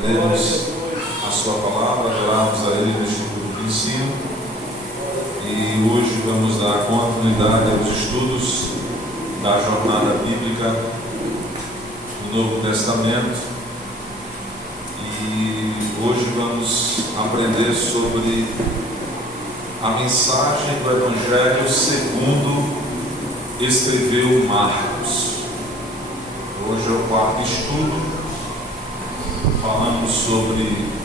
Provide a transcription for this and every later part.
aprendermos a sua palavra, adorarmos a Ele neste culto de ensino. E hoje vamos dar continuidade aos estudos da jornada bíblica do Novo Testamento. E hoje vamos aprender sobre a mensagem do Evangelho segundo escreveu Marcos. Hoje é o quarto estudo. Falamos sobre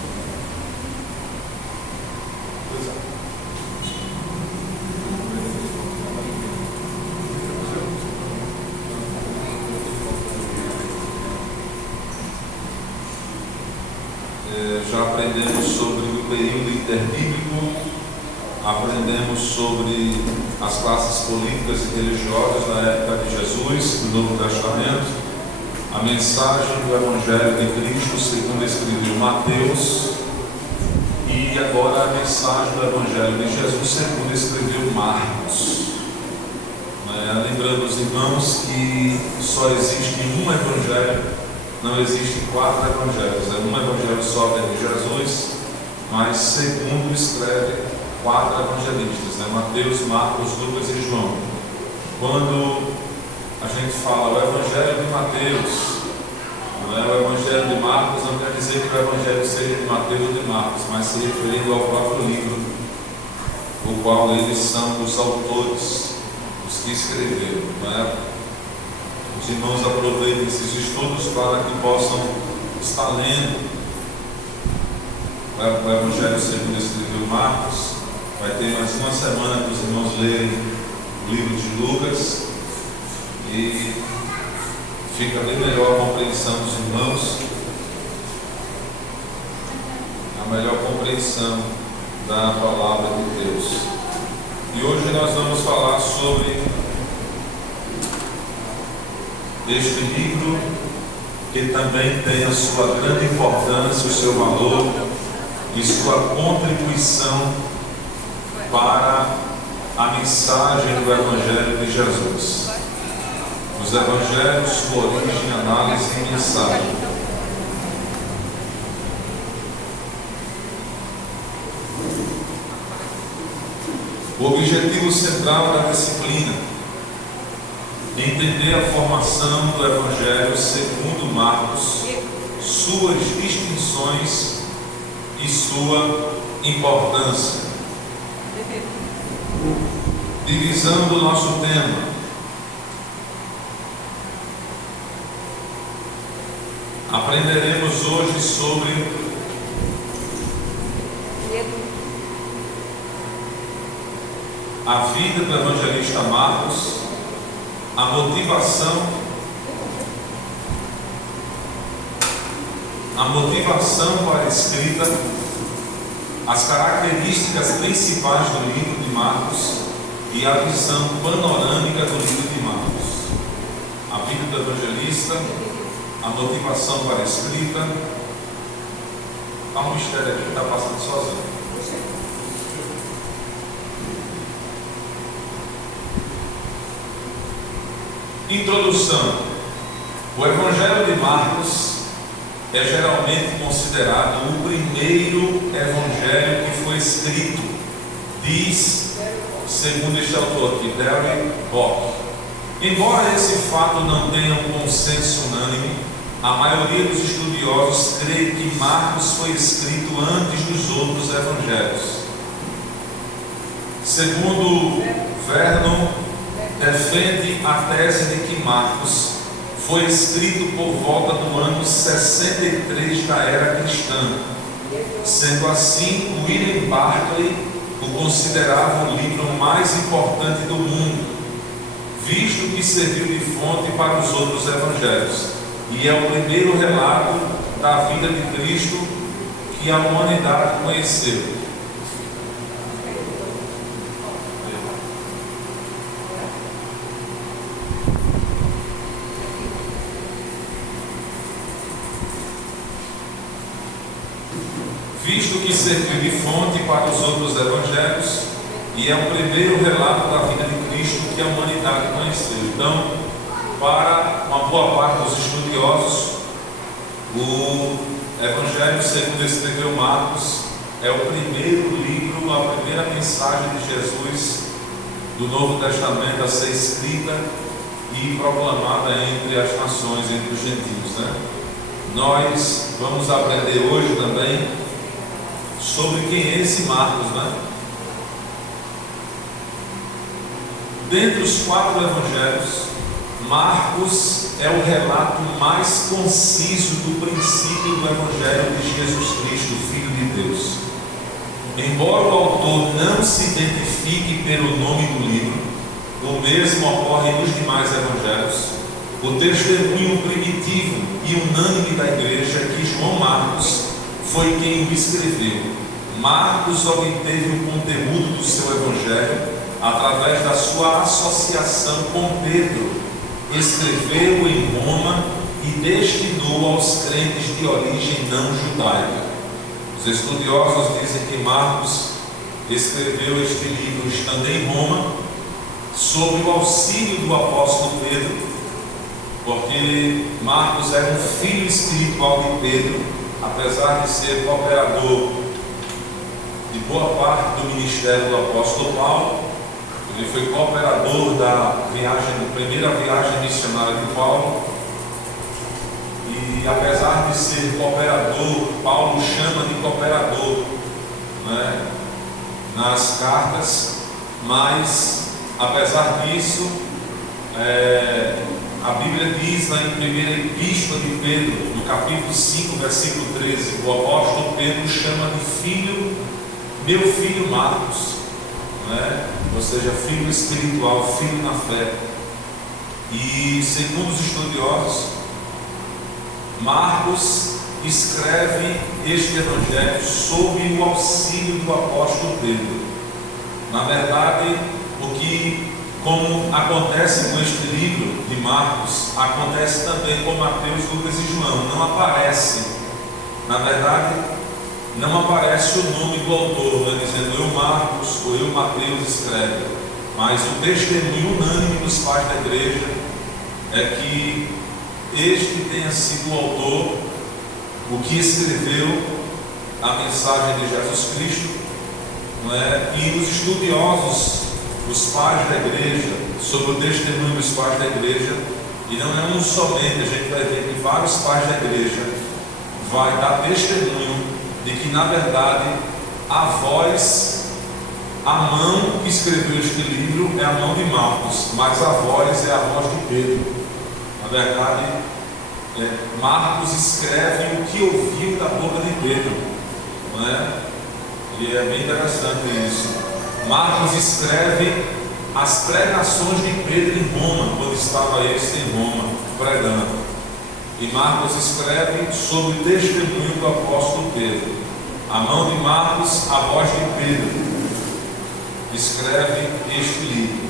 já aprendemos sobre o período interbíblico, aprendemos sobre as classes políticas e religiosas na época de Jesus, do Novo Testamento, a mensagem do Evangelho de Cristo segundo escreveu Mateus, e agora a mensagem do Evangelho de Jesus segundo escreveu Marcos. Lembrando os irmãos que só existe um Evangelho, não existem quatro Evangelhos, é um Evangelho só de Jesus, mas segundo escreve quatro evangelistas, Mateus, Marcos, Lucas e João. Quando a gente fala o Evangelho de Mateus, o Evangelho de Marcos não quer dizer que o Evangelho seja de Mateus ou de Marcos, mas se referindo ao próprio livro, o qual eles são os autores, os que escreveram. Os irmãos aproveitem esses estudos para que possam estar lendo o Evangelho segundo escreveu Marcos. Vai ter mais uma semana para os irmãos lerem o livro de Lucas e fica bem melhor a compreensão dos irmãos, a melhor compreensão da palavra de Deus. E hoje nós vamos falar sobre este livro, que também tem a sua grande importância, o seu valor e sua contribuição para a mensagem do Evangelho de Jesus. Os Evangelhos, sua origem, análise e mensagem. O objetivo central da disciplina é entender a formação do Evangelho segundo Marcos, suas distinções e sua importância. Divisão do nosso tema. Aprenderemos hoje sobre a vida do evangelista Marcos, a motivação para a escrita, as características principais do livro de Marcos e a visão panorâmica do livro de Marcos. A vida do evangelista, a motivação para a escrita. Há um mistério aqui que está passando sozinho. Introdução. O Evangelho de Marcos é geralmente considerado o primeiro evangelho que foi escrito, diz, segundo este autor aqui, Darrell Bock. Embora esse fato não tenha um consenso unânime, a maioria dos estudiosos crê que Marcos foi escrito antes dos outros evangelhos. Segundo Vernon, defende a tese de que Marcos foi escrito por volta do ano 63 da era cristã. Sendo assim, William Barclay o considerava o livro mais importante do mundo, visto que serviu de fonte para os outros evangelhos, e é o primeiro relato da vida de Cristo que a humanidade conheceu. Visto que serviu de fonte para os outros evangelhos, e é o primeiro relato da vida de Cristo que a humanidade conheceu. Então, para uma boa parte dos estudiosos, o Evangelho segundo escreveu Marcos é o primeiro livro, a primeira mensagem de Jesus do Novo Testamento a ser escrita e proclamada entre as nações, entre os gentios, né? Nós vamos aprender hoje também sobre quem é esse Marcos, né? Dentre os 4 evangelhos, Marcos é o relato mais conciso do princípio do Evangelho de Jesus Cristo, Filho de Deus. Embora o autor não se identifique pelo nome do livro, o mesmo ocorre nos demais evangelhos. O testemunho primitivo e unânime da igreja é que João Marcos foi quem o escreveu. Marcos obteve o conteúdo do seu evangelho através da sua associação com Pedro. Escreveu em Roma e destinou aos crentes de origem não judaica. Os estudiosos dizem que Marcos escreveu este livro estando em Roma, sob o auxílio do apóstolo Pedro, porque Marcos era um filho espiritual de Pedro, apesar de ser cooperador de boa parte do ministério do apóstolo Paulo. Ele foi cooperador da primeira viagem missionária de Paulo. E apesar de ser cooperador, Paulo chama de cooperador, né, nas cartas, mas apesar disso, a Bíblia diz na primeira epístola de Pedro, no capítulo 5, versículo 13, o apóstolo Pedro chama de filho, meu filho Marcos, né? Ou seja, filho espiritual, filho na fé. E segundo os estudiosos, Marcos escreve este evangelho sob o auxílio do apóstolo Pedro. Na verdade, como acontece com este livro de Marcos, acontece também com Mateus, Lucas e João. Não aparece, na verdade, não aparece o nome do autor, né, dizendo eu Marcos ou eu Mateus escreve, mas o testemunho unânime dos pais da igreja é que este tenha sido o autor, o que escreveu a mensagem de Jesus Cristo, não é? E os estudiosos, os pais da igreja, sobre o testemunho dos pais da igreja, e não é um somente, a gente vai ver que vários pais da igreja vai dar testemunho de que na verdade a voz, a mão que escreveu este livro é a mão de Marcos, mas a voz é a voz de Pedro. Na verdade, Marcos escreve o que ouviu da boca de Pedro, não é? E é bem interessante isso. Marcos escreve as pregações de Pedro em Roma, quando estava este em Roma pregando. E Marcos escreve sobre o testemunho do apóstolo Pedro. A mão de Marcos, a voz de Pedro, escreve este livro.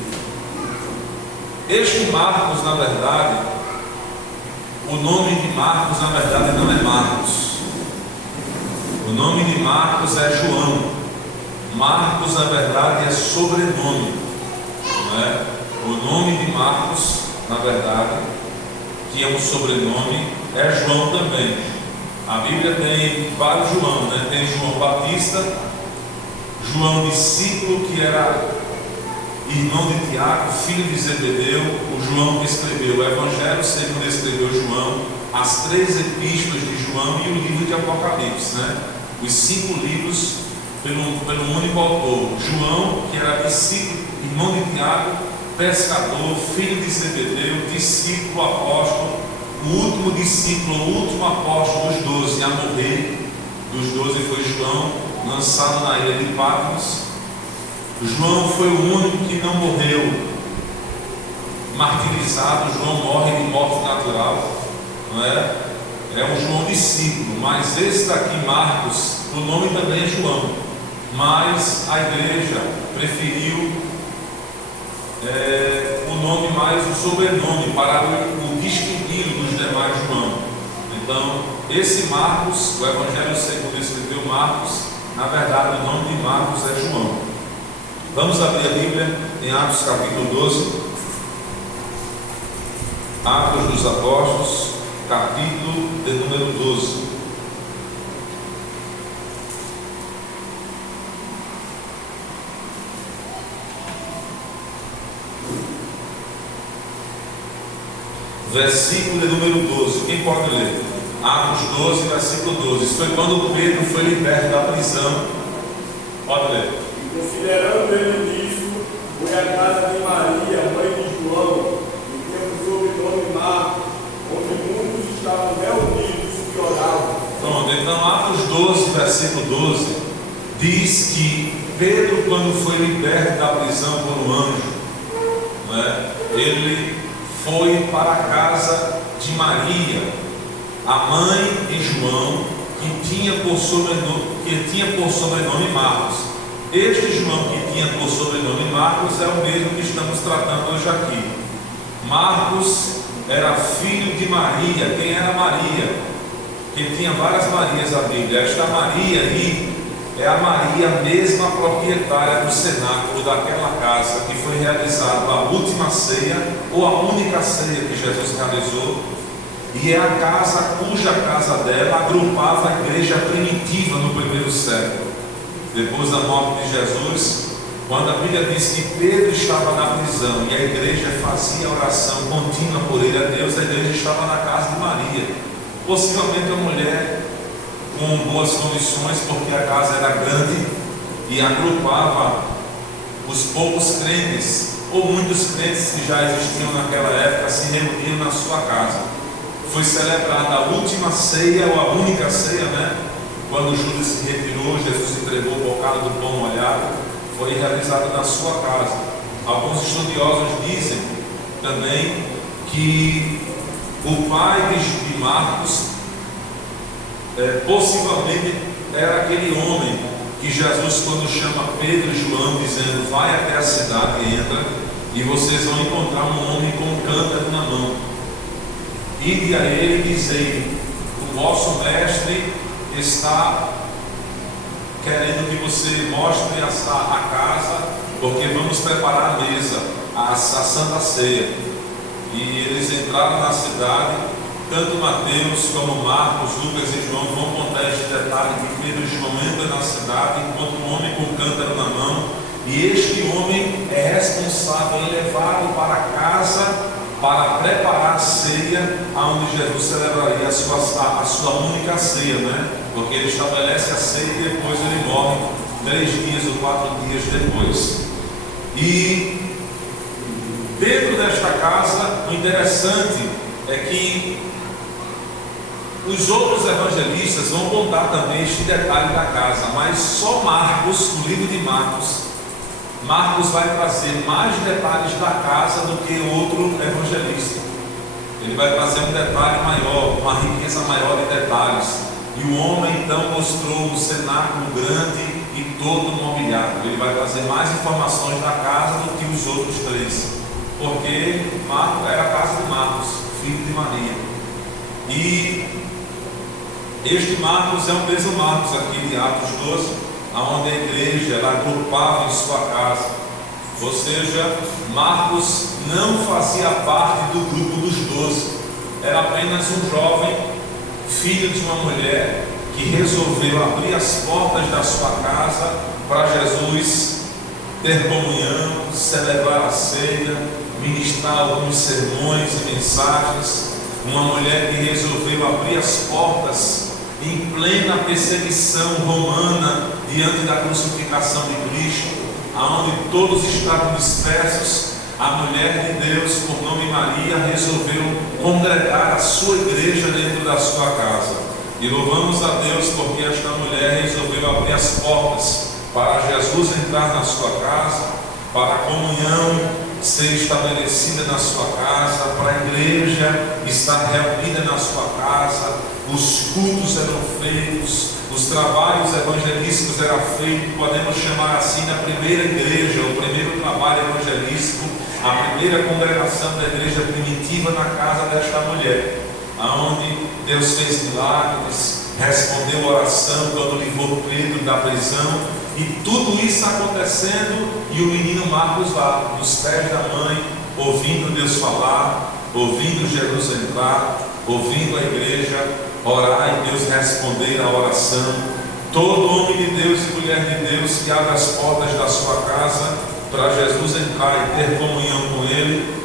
Este Marcos, na verdade, o nome de Marcos, na verdade, não é Marcos. O nome de Marcos é João. Marcos, na verdade, é sobrenome, não é? O nome de Marcos, na verdade, que é um sobrenome, é João também. A Bíblia tem vários João, né? Tem João Batista, João discípulo, que era irmão de Tiago, filho de Zebedeu, o João que escreveu o Evangelho segundo escreveu João, as 3 epístolas de João e o livro de Apocalipse, né? Os 5 livros pelo único autor. João, que era discípulo, irmão de Tiago, pescador, filho de Zebedeu, discípulo, apóstolo, o último discípulo, o último apóstolo dos 12 a morrer. Dos 12 foi João, lançado na ilha de Patmos. João foi o único que não morreu martirizado. João morre de morte natural, não é? É um João discípulo, mas esse daqui, Marcos, o nome também é João, mas a igreja preferiu o nome mais o sobrenome para o distinguir dos demais João. Então, esse Marcos, o Evangelho segundo escreveu Marcos, na verdade o nome de Marcos é João. Vamos abrir a Bíblia em Atos capítulo 12. Atos dos Apóstolos, capítulo de número 12. versículo de número 12. Quem pode ler? Atos 12, versículo 12. Isso foi quando Pedro foi liberto da prisão. Pode ler. E considerando ele nisso, foi à casa de Maria, mãe de João, e tem o sobrenome Marcos, onde muitos estavam reunidos e oravam. Pronto, então Atos 12, versículo 12, diz que Pedro, quando foi liberto da prisão por um anjo, né, ele foi para a casa de Maria, a mãe de João, que tinha por sobrenome Marcos. Este João que tinha por sobrenome Marcos é o mesmo que estamos tratando hoje aqui. Marcos era filho de Maria. Quem era Maria? Que tinha várias Marias na Bíblia. Esta Maria aí é a Maria mesma proprietária do cenáculo daquela casa que foi realizada a última ceia, ou a única ceia que Jesus realizou, e é a casa cuja casa dela agrupava a igreja primitiva no primeiro século. Depois da morte de Jesus, quando a Bíblia diz que Pedro estava na prisão e a igreja fazia oração contínua por ele a Deus, a igreja estava na casa de Maria, possivelmente uma mulher com boas condições, porque a casa era grande e agrupava os poucos crentes, ou muitos crentes que já existiam naquela época, se reuniam na sua casa. Foi celebrada a última ceia, ou a única ceia, né? Quando Judas se retirou, Jesus entregou o bocado do pão molhado, foi realizada na sua casa. Alguns estudiosos dizem também que o pai de Marcos possivelmente era aquele homem que Jesus, quando chama Pedro e João, dizendo: vai até a cidade e entra, e vocês vão encontrar um homem com um cântaro na mão. Ide a ele e dizei: o vosso mestre está querendo que você mostre a casa, porque vamos preparar a mesa, a Santa Ceia. E eles entraram na cidade. Tanto Mateus como Marcos, Lucas e João vão contar este detalhe que Pedro e João entram na cidade enquanto um homem com um cântaro na mão, e este homem é responsável em levá-lo para casa para preparar a ceia, onde Jesus celebraria a sua única ceia, né? Porque ele estabelece a ceia e depois ele morre 3 dias ou 4 dias depois. E dentro desta casa, o interessante é que os outros evangelistas vão contar também este detalhe da casa, mas só Marcos, o livro de Marcos vai trazer mais detalhes da casa do que outro evangelista. Ele vai trazer um detalhe maior, uma riqueza maior de detalhes. E o homem então mostrou um cenáculo grande e todo mobiliado. Ele vai trazer mais informações da casa do que os outros 3, porque Marcos era a casa de Marcos, filho de Maria. E este Marcos é o mesmo Marcos aqui de Atos 12, onde a igreja ela agrupava em sua casa. Ou seja, Marcos não fazia parte do grupo dos 12, era apenas um jovem, filho de uma mulher, que resolveu abrir as portas da sua casa para Jesus ter comunhão, celebrar a ceia, ministrar alguns sermões e mensagens. Uma mulher que resolveu abrir as portas em plena perseguição romana diante da crucificação de Cristo, aonde todos estavam dispersos. A mulher de Deus, por nome Maria, resolveu congregar a sua igreja dentro da sua casa. E louvamos a Deus porque esta mulher resolveu abrir as portas para Jesus entrar na sua casa, para a comunhão ser estabelecida na sua casa, para a igreja estar reunida na sua casa. Os cultos eram feitos, os trabalhos evangelísticos eram feitos, podemos chamar assim, na primeira igreja, o primeiro trabalho evangelístico, a primeira congregação da igreja primitiva na casa desta mulher, aonde Deus fez milagres, respondeu a oração quando livrou Pedro da prisão, e tudo isso acontecendo, e o menino Marcos lá, nos pés da mãe, ouvindo Deus falar, ouvindo Jesus entrar, ouvindo a igreja orar e Deus responder a oração. Todo homem de Deus e mulher de Deus que abre as portas da sua casa para Jesus entrar e ter comunhão com Ele,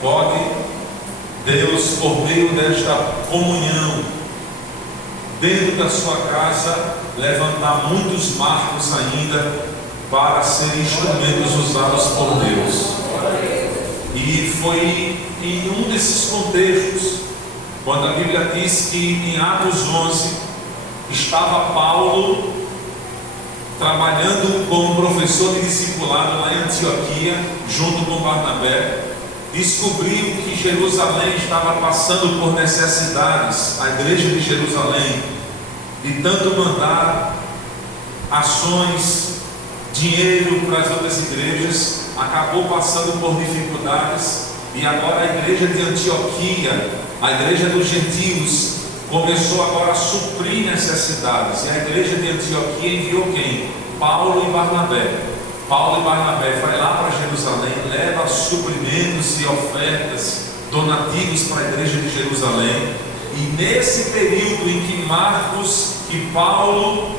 pode Deus, por meio desta comunhão, dentro da sua casa, levantar muitos Marcos ainda para serem instrumentos usados por Deus. E foi em um desses contextos, quando a Bíblia diz que em Atos 11 estava Paulo trabalhando como professor de discipulado lá em Antioquia, junto com Barnabé, descobriu que Jerusalém estava passando por necessidades, a igreja de Jerusalém, de tanto mandar ações, dinheiro para as outras igrejas, acabou passando por dificuldades, e agora a igreja de Antioquia, a igreja dos gentios, começou agora a suprir necessidades, e a igreja de Antioquia enviou quem? Paulo e Barnabé. Paulo e Barnabé vai lá para Jerusalém, leva suprimentos e ofertas, donativos para a igreja de Jerusalém, e nesse período em que Marcos e Paulo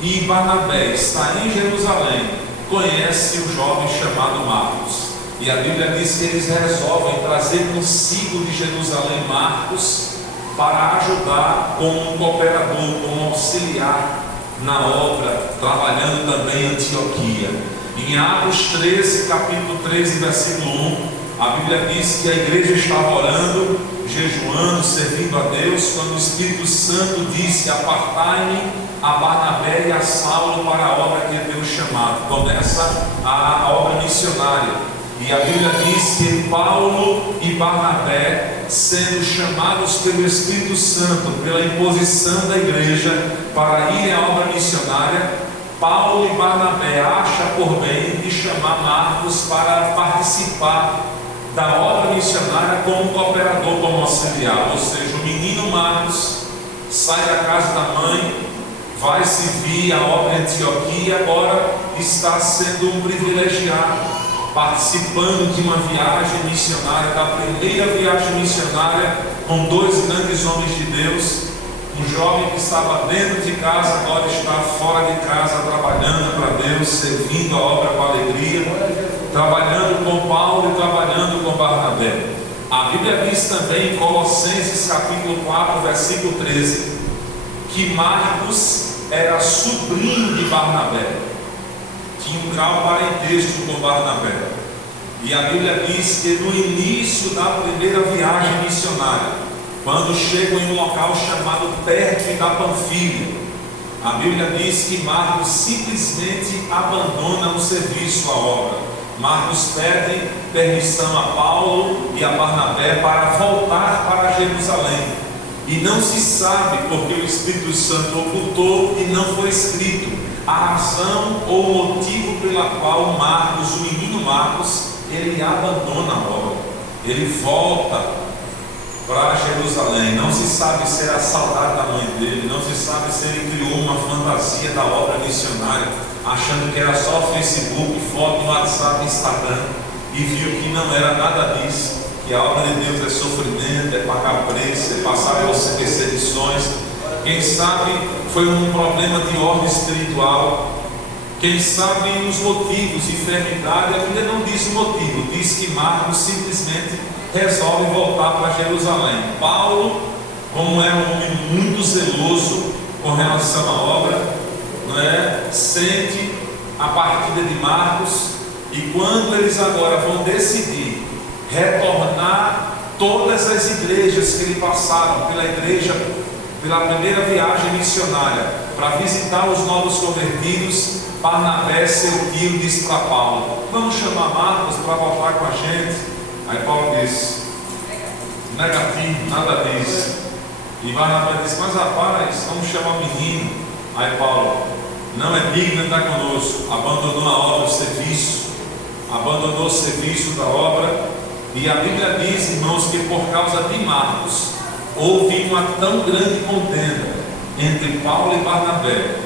e Barnabé estão em Jerusalém, conhece o jovem chamado Marcos, e a Bíblia diz que eles resolvem trazer consigo de Jerusalém Marcos para ajudar como um cooperador, como um auxiliar na obra, trabalhando também em Antioquia. Em Atos 13, capítulo 13, versículo 1, a Bíblia diz que a igreja estava orando, jejuando, servindo a Deus, quando o Espírito Santo disse: apartai-me a Barnabé e a Saulo para a obra que Deus chamado. Começa a obra missionária. E a Bíblia diz que Paulo e Barnabé, sendo chamados pelo Espírito Santo, pela imposição da igreja, para ir à obra missionária, Paulo e Barnabé acham por bem de chamar Marcos para participar da obra missionária como cooperador, como auxiliar. Ou seja, o menino Marcos sai da casa da mãe, vai servir a obra em Antioquia, e agora está sendo um privilegiado, participando de uma viagem missionária, da primeira viagem missionária, com dois grandes homens de Deus. Um jovem que estava dentro de casa, agora está fora de casa, trabalhando para Deus, servindo a obra com alegria, trabalhando com Paulo e trabalhando com Barnabé. A Bíblia diz também em Colossenses capítulo 4, versículo 13, que Marcos era sobrinho de Barnabé, tinha um grau parentesco com Barnabé. E a Bíblia diz que no início da primeira viagem missionária, quando chegam em um local chamado Perge da Panfilha, a Bíblia diz que Marcos simplesmente abandona o serviço, a obra. Marcos pede permissão a Paulo e a Barnabé para voltar para Jerusalém, e não se sabe porque o Espírito Santo ocultou e não foi escrito a razão ou o motivo pela qual Marcos, o menino Marcos, ele abandona a obra, ele volta para Jerusalém. Não se sabe se era a saudade da mãe dele, não se sabe se ele criou uma fantasia da obra missionária, achando que era só Facebook, foto no WhatsApp, Instagram, e viu que não era nada disso, que a obra de Deus é sofrimento, é pagar preço, é passar por perseguições. Quem sabe foi um problema de ordem espiritual, quem sabe os motivos, enfermidade. A Bíblia não diz o motivo, diz que Marcos simplesmente resolve voltar para Jerusalém. Paulo, como é um homem muito zeloso com relação à obra, sente a partida de Marcos, e quando eles agora vão decidir retornar todas as igrejas que ele passaram pela primeira viagem missionária, para visitar os novos convertidos, Barnabé, seu tio, disse para Paulo: vamos chamar Marcos para voltar com a gente. Aí Paulo disse: negativo, nada disso. E Barnabé disse: mas rapaz, vamos chamar o menino. Aí Paulo: não é digno de estar conosco. Abandonou a obra, o serviço, abandonou o serviço da obra. E a Bíblia diz, irmãos, que por causa de Marcos houve uma tão grande contenda entre Paulo e Barnabé,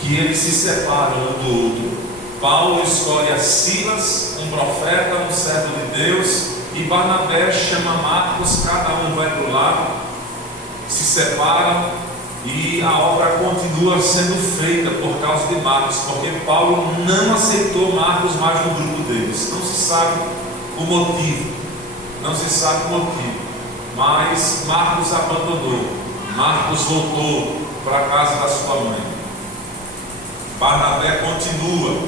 que eles se separam um do outro. Paulo escolhe a Silas, um profeta, um servo de Deus, e Barnabé chama Marcos, cada um vai para o lado, se separam, e a obra continua sendo feita por causa de Marcos, porque Paulo não aceitou Marcos mais no grupo deles. Não se sabe o motivo, não se sabe o motivo. mas Marcos abandonou. Marcos voltou para a casa da sua mãe. Barnabé continua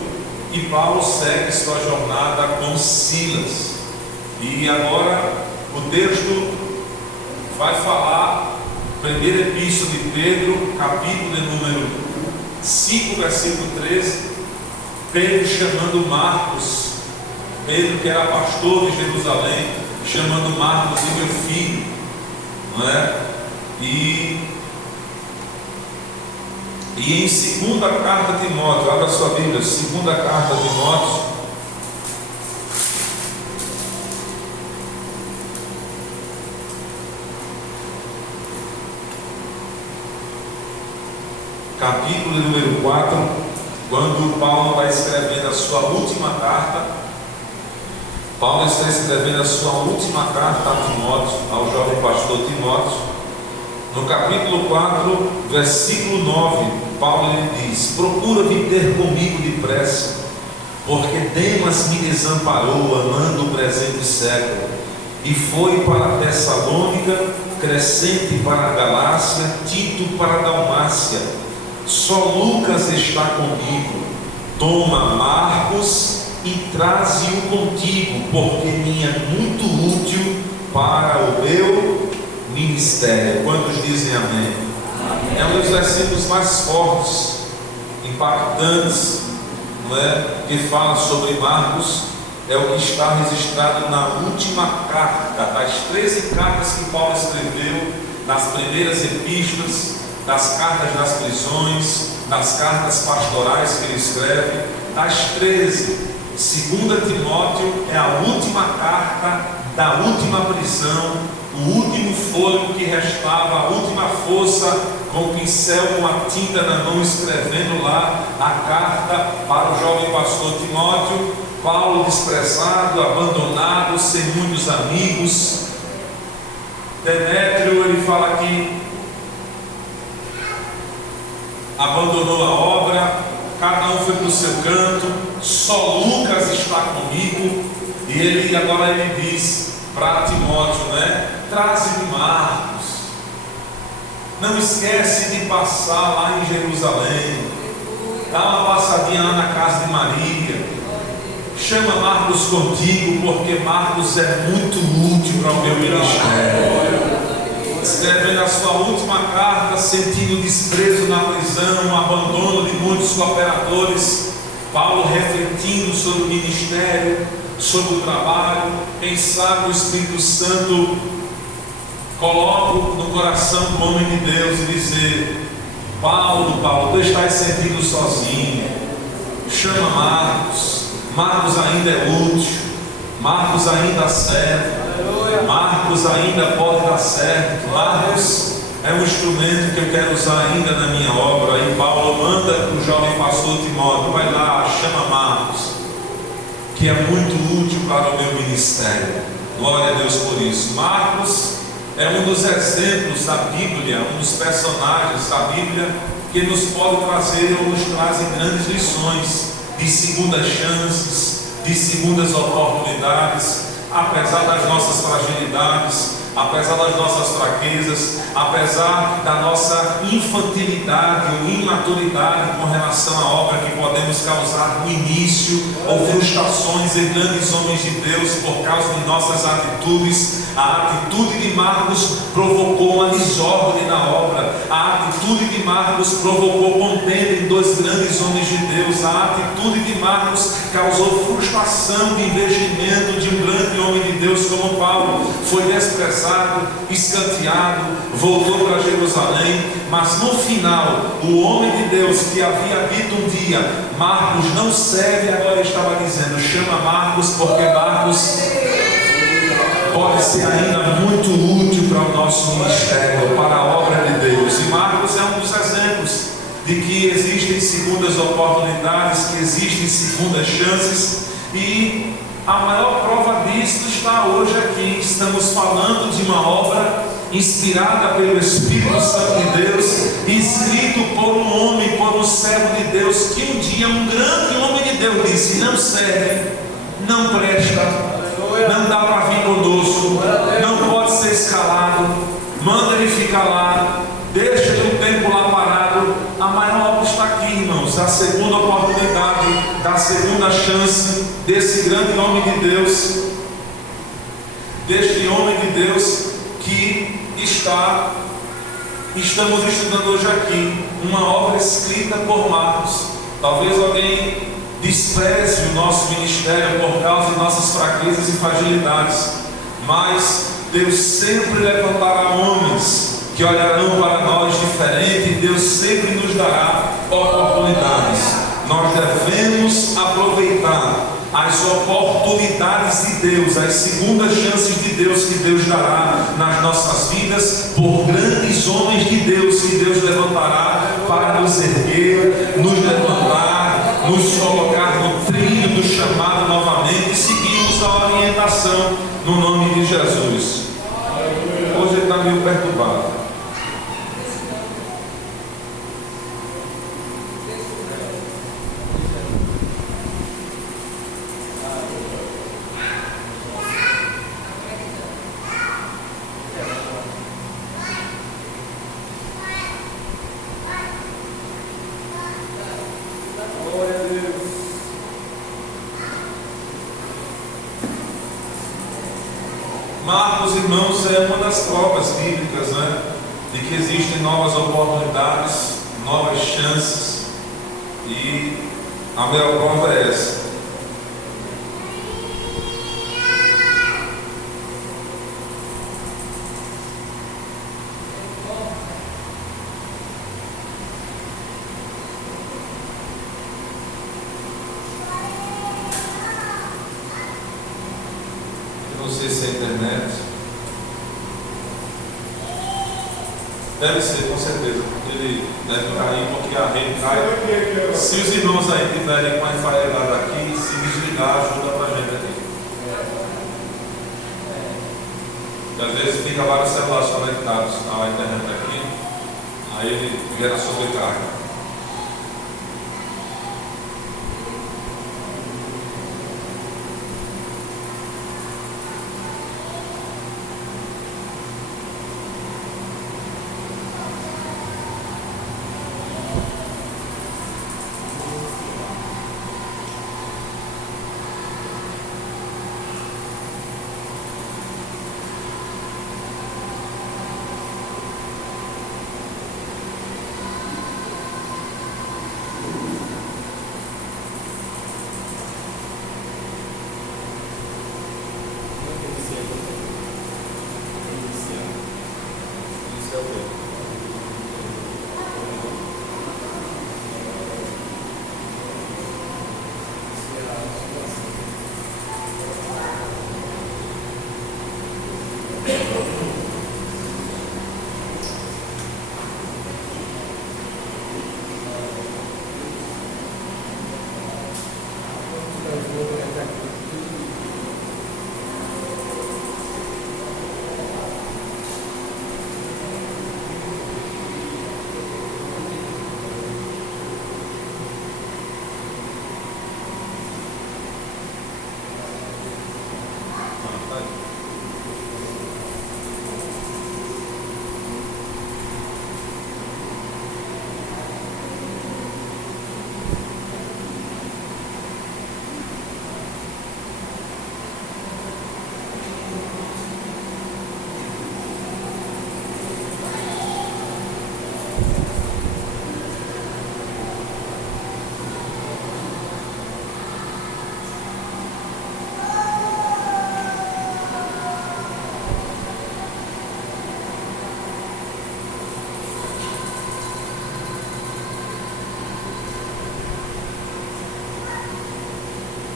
e Paulo segue sua jornada com Silas. E agora o texto vai falar, primeira epístola de Pedro, capítulo de número 5, versículo 13. Pedro chamando Marcos, Pedro que era pastor de Jerusalém, chamando Marcos de meu filho, não é? E em segunda carta de Timóteo, abra sua Bíblia, segunda carta de Timóteo, capítulo número 4, quando Paulo vai escrevendo a sua última carta. Paulo está escrevendo a sua última carta a Timóteo, ao jovem pastor Timóteo. No capítulo 4, versículo 9, Paulo lhe diz: procura vir ter comigo depressa, porque Demas me desamparou, amando o presente século, e foi para Tessalônica, Crescente para a Galácia, Tito para a Dalmácia. Só Lucas está comigo. Toma Marcos e traze-o contigo, porque me é muito útil para o meu ministério. Quantos dizem amém? Amém. É um dos versículos mais fortes, impactantes, não é? Que fala sobre Marcos. É o que está registrado na última carta, das 13 cartas que Paulo escreveu, nas primeiras epístolas, das cartas das prisões, das cartas pastorais que ele escreve, das 13. 2 Timóteo é a última carta da última prisão, o último fôlego que restava, a última força, com o pincel, com a tinta na mão, escrevendo lá a carta para o jovem pastor Timóteo. Paulo desprezado, abandonado, sem muitos amigos. Demétrio, ele fala que abandonou a obra, cada um foi para o seu canto, só Lucas está comigo. E agora ele diz para Timóteo, né? Traze-me Marcos, não esquece de passar lá em Jerusalém, dá uma passadinha lá na casa de Maria, chama Marcos contigo, porque Marcos é muito útil para o meu ministério. Escrevendo a sua última carta, sentindo desprezo na prisão, abandono de muitos cooperadores, Paulo refletindo sobre o ministério, sobre o trabalho. Quem sabe o Espírito Santo coloca no coração do homem de Deus e dizer: Paulo, tu estás sentindo sozinho, chama Marcos. Marcos ainda é útil, Marcos ainda serve, Marcos ainda pode dar certo, Marcos é um instrumento que eu quero usar ainda na minha obra. E Paulo manda para o jovem pastor Timóteo: vai lá, chama Marcos, que é muito útil para o meu ministério. Glória a Deus por isso. Marcos é um dos exemplos da Bíblia, um dos personagens da Bíblia que nos pode trazer ou nos trazem grandes lições de segundas chances, de segundas oportunidades, apesar das nossas fragilidades, apesar das nossas fraquezas, apesar da nossa infantilidade ou imaturidade com relação à obra que podemos causar no início, ou frustrações em grandes homens de Deus por causa de nossas atitudes. A atitude de Marcos provocou uma desordem na obra. A atitude de Marcos provocou contenda em dois grandes homens de Deus. A atitude de Marcos causou frustração de investimento de um grande homem de Deus como Paulo. Foi desprezado, escanteado, voltou para Jerusalém, mas no final, o homem de Deus que havia dito um dia: Marcos não serve, agora estava dizendo: chama Marcos, porque Marcos pode ser ainda muito útil para o nosso ministério, para a obra de Deus. E Marcos é um dos exemplos de que existem segundas oportunidades, que existem segundas chances, e a maior prova disso está hoje aqui. Estamos falando de uma obra inspirada pelo Espírito Santo de Deus, escrito por um homem, por um servo de Deus, que um dia um grande homem de Deus disse: não serve, não presta, não dá para vir conosco, não pode ser escalado calado, manda ele ficar lá, deixa ele um tempo lá parado. A maior obra está aqui, irmãos, a segunda oportunidade, da segunda chance desse grande homem de Deus, deste homem de Deus que estamos estudando hoje aqui, uma obra escrita por Marcos. Talvez alguém despreze o nosso ministério por causa de nossas fraquezas e fragilidades, mas Deus sempre levantará homens que olharão para nós diferente, e Deus sempre nos dará oportunidades. Nós devemos aproveitar as oportunidades de Deus, as segundas chances de Deus que Deus dará nas nossas vidas, por grandes homens de Deus que Deus levantará para nos erguer, nos levantar, nos colocar no trilho do chamado novamente, e seguirmos a orientação no nome de Jesus. Hoje ele está meio perturbado. Marcos, irmãos, é uma das provas bíblicas, né? De que existem novas oportunidades, novas chances, e a melhor prova é essa. Não sei se é internet. Deve ser, com certeza, porque ele deve cair, porque a rede cai. Se os irmãos aí tiverem com a Wi-Fi ligado aqui, se desligar, ajuda pra gente aqui. Porque às vezes fica vários celulares conectados à internet aqui, aí ele gera sobrecarga.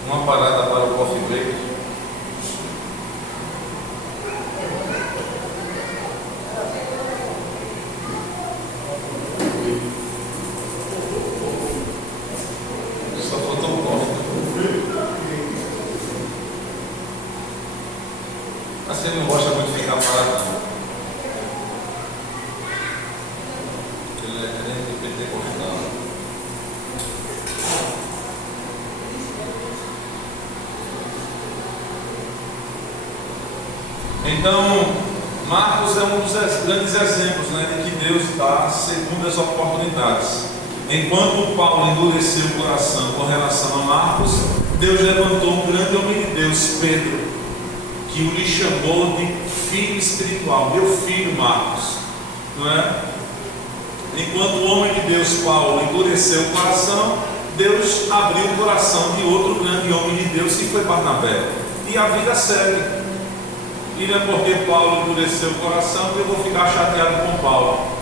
Uma parada para o coffee break. Só faltou um coffee. Mas ele não gosta muito de ficar parado. Ele é crente pentecostal. Então, Marcos é um dos grandes exemplos, né, de que Deus dá segundo as oportunidades. Enquanto Paulo endureceu o coração com relação a Marcos, Deus levantou um grande homem de Deus, Pedro, que o lhe chamou de filho espiritual, meu filho Marcos, não é? Enquanto o homem de Deus, Paulo, endureceu o coração, Deus abriu o coração de outro grande homem de Deus, que foi Barnabé. E a vida segue. E não é porque Paulo endureceu o coração que eu vou ficar chateado com Paulo.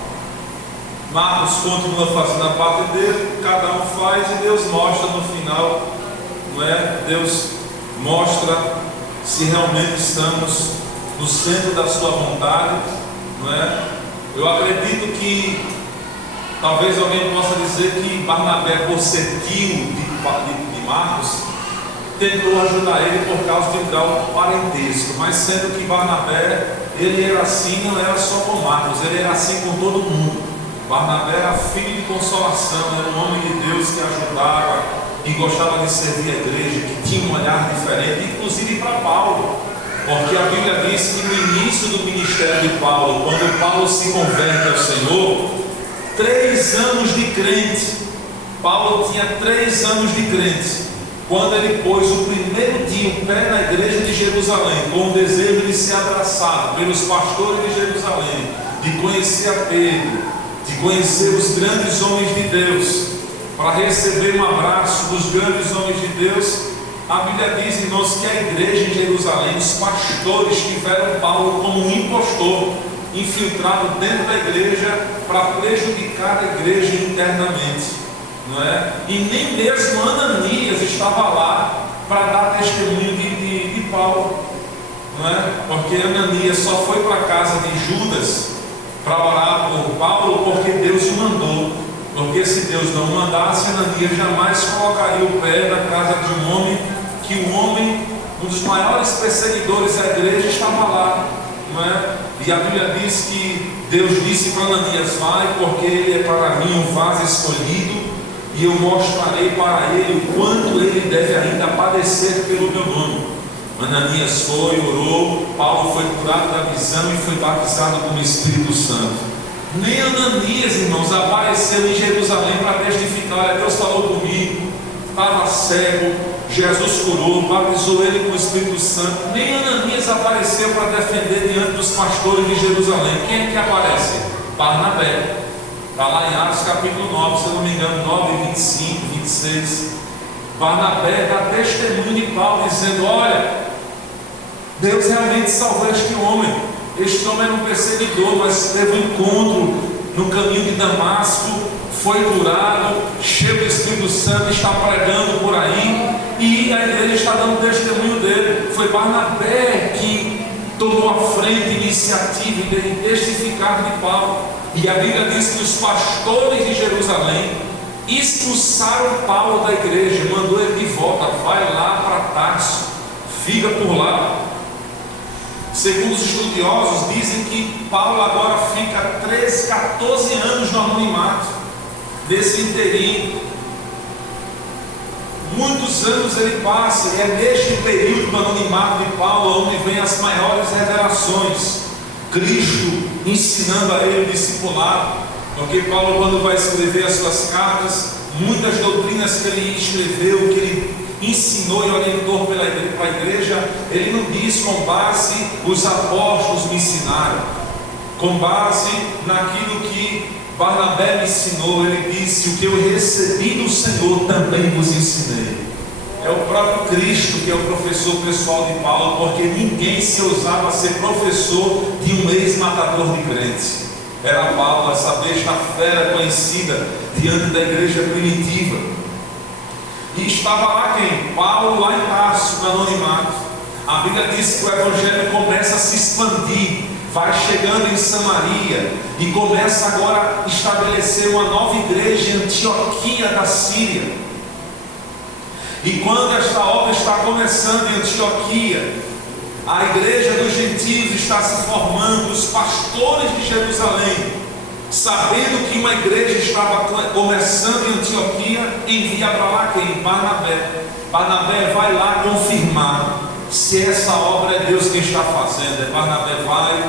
Marcos continua fazendo a parte dele, cada um faz e Deus mostra no final, não é? Deus mostra se realmente estamos no centro da sua vontade, não é? Eu acredito que talvez alguém possa dizer que Barnabé, por ser tio de Marcos, tentou ajudar ele por causa de grau parentesco, mas sendo que Barnabé, ele era assim, não era só com Marcos, ele era assim com todo mundo. Barnabé era filho de consolação, era um homem de Deus que ajudava, que gostava de servir a igreja, que tinha um olhar diferente, inclusive para Paulo, porque a Bíblia diz que no início do ministério de Paulo, quando Paulo se converte ao Senhor, 3 anos de crente, Paulo tinha 3 anos de crente, quando ele pôs o primeiro dia o pé na igreja de Jerusalém, com o desejo de ser abraçado pelos pastores de Jerusalém, de conhecer a Pedro, de conhecer os grandes homens de Deus, para receber um abraço dos grandes homens de Deus, a Bíblia diz, irmãos, que a igreja em Jerusalém, os pastores tiveram Paulo como um impostor, infiltrado dentro da igreja para prejudicar a igreja internamente, não é? E nem mesmo Ananias estava lá para dar testemunho de Paulo, não é? Porque Ananias só foi para a casa de Judas para orar por Paulo porque Deus o mandou, porque se Deus não mandasse, Ananias jamais colocaria o pé na casa de um homem, que o homem, um dos maiores perseguidores da igreja, estava lá, não é? E a Bíblia diz que Deus disse para Ananias: vai, porque ele é para mim um vaso escolhido, e eu mostrarei para ele o quanto ele deve ainda padecer pelo meu nome. Ananias foi, orou, Paulo foi curado da visão e foi batizado com o Espírito Santo. Nem Ananias, irmãos, apareceu em Jerusalém para testificar: olha, Deus falou comigo, estava cego, Jesus curou, batizou ele com o Espírito Santo. Nem Ananias apareceu para defender diante dos pastores de Jerusalém. Quem é que aparece? Barnabé. Está lá em Atos capítulo 9, se eu não me engano, 9, 25, 26. Barnabé dá testemunho de Paulo, dizendo: olha, Deus realmente salvou este homem. Este homem era um perseguidor, mas teve um encontro no caminho de Damasco, foi curado, cheio do Espírito Santo, está pregando por aí, e a igreja está dando testemunho dele. Foi Barnabé que tomou a frente, iniciativa de testificar de Paulo. E a Bíblia diz que os pastores de Jerusalém expulsaram Paulo da igreja, mandou ele de volta: vai lá para Tarso, fica por lá. Segundo os estudiosos, dizem que Paulo agora fica 13, 14 anos no anonimato, desse inteirinho. Muitos anos ele passa, e é neste período do anonimato de Paulo onde vem as maiores revelações. Cristo ensinando a ele o discipulado, porque Paulo, quando vai escrever as suas cartas, muitas doutrinas que ele escreveu, que ele ensinou e orientou para a igreja, ele não diz com base os apóstolos me ensinaram, com base naquilo que Barnabé me ensinou. Ele disse: o que eu recebi do Senhor também vos ensinei. É o próprio Cristo que é o professor pessoal de Paulo, porque ninguém se ousava ser professor de um ex-matador de crentes. Era Paulo, essa besta fera conhecida diante da igreja primitiva. E estava lá quem? Paulo, lá em Tarso, no anonimato. A Bíblia diz que o Evangelho começa a se expandir, vai chegando em Samaria e começa agora a estabelecer uma nova igreja em Antioquia da Síria. E quando esta obra está começando em Antioquia, a igreja dos gentios está se formando, os pastores de Jerusalém, sabendo que uma igreja estava começando em Antioquia, envia para lá quem? Barnabé. Barnabé vai lá confirmar se essa obra é Deus quem está fazendo. Barnabé vai,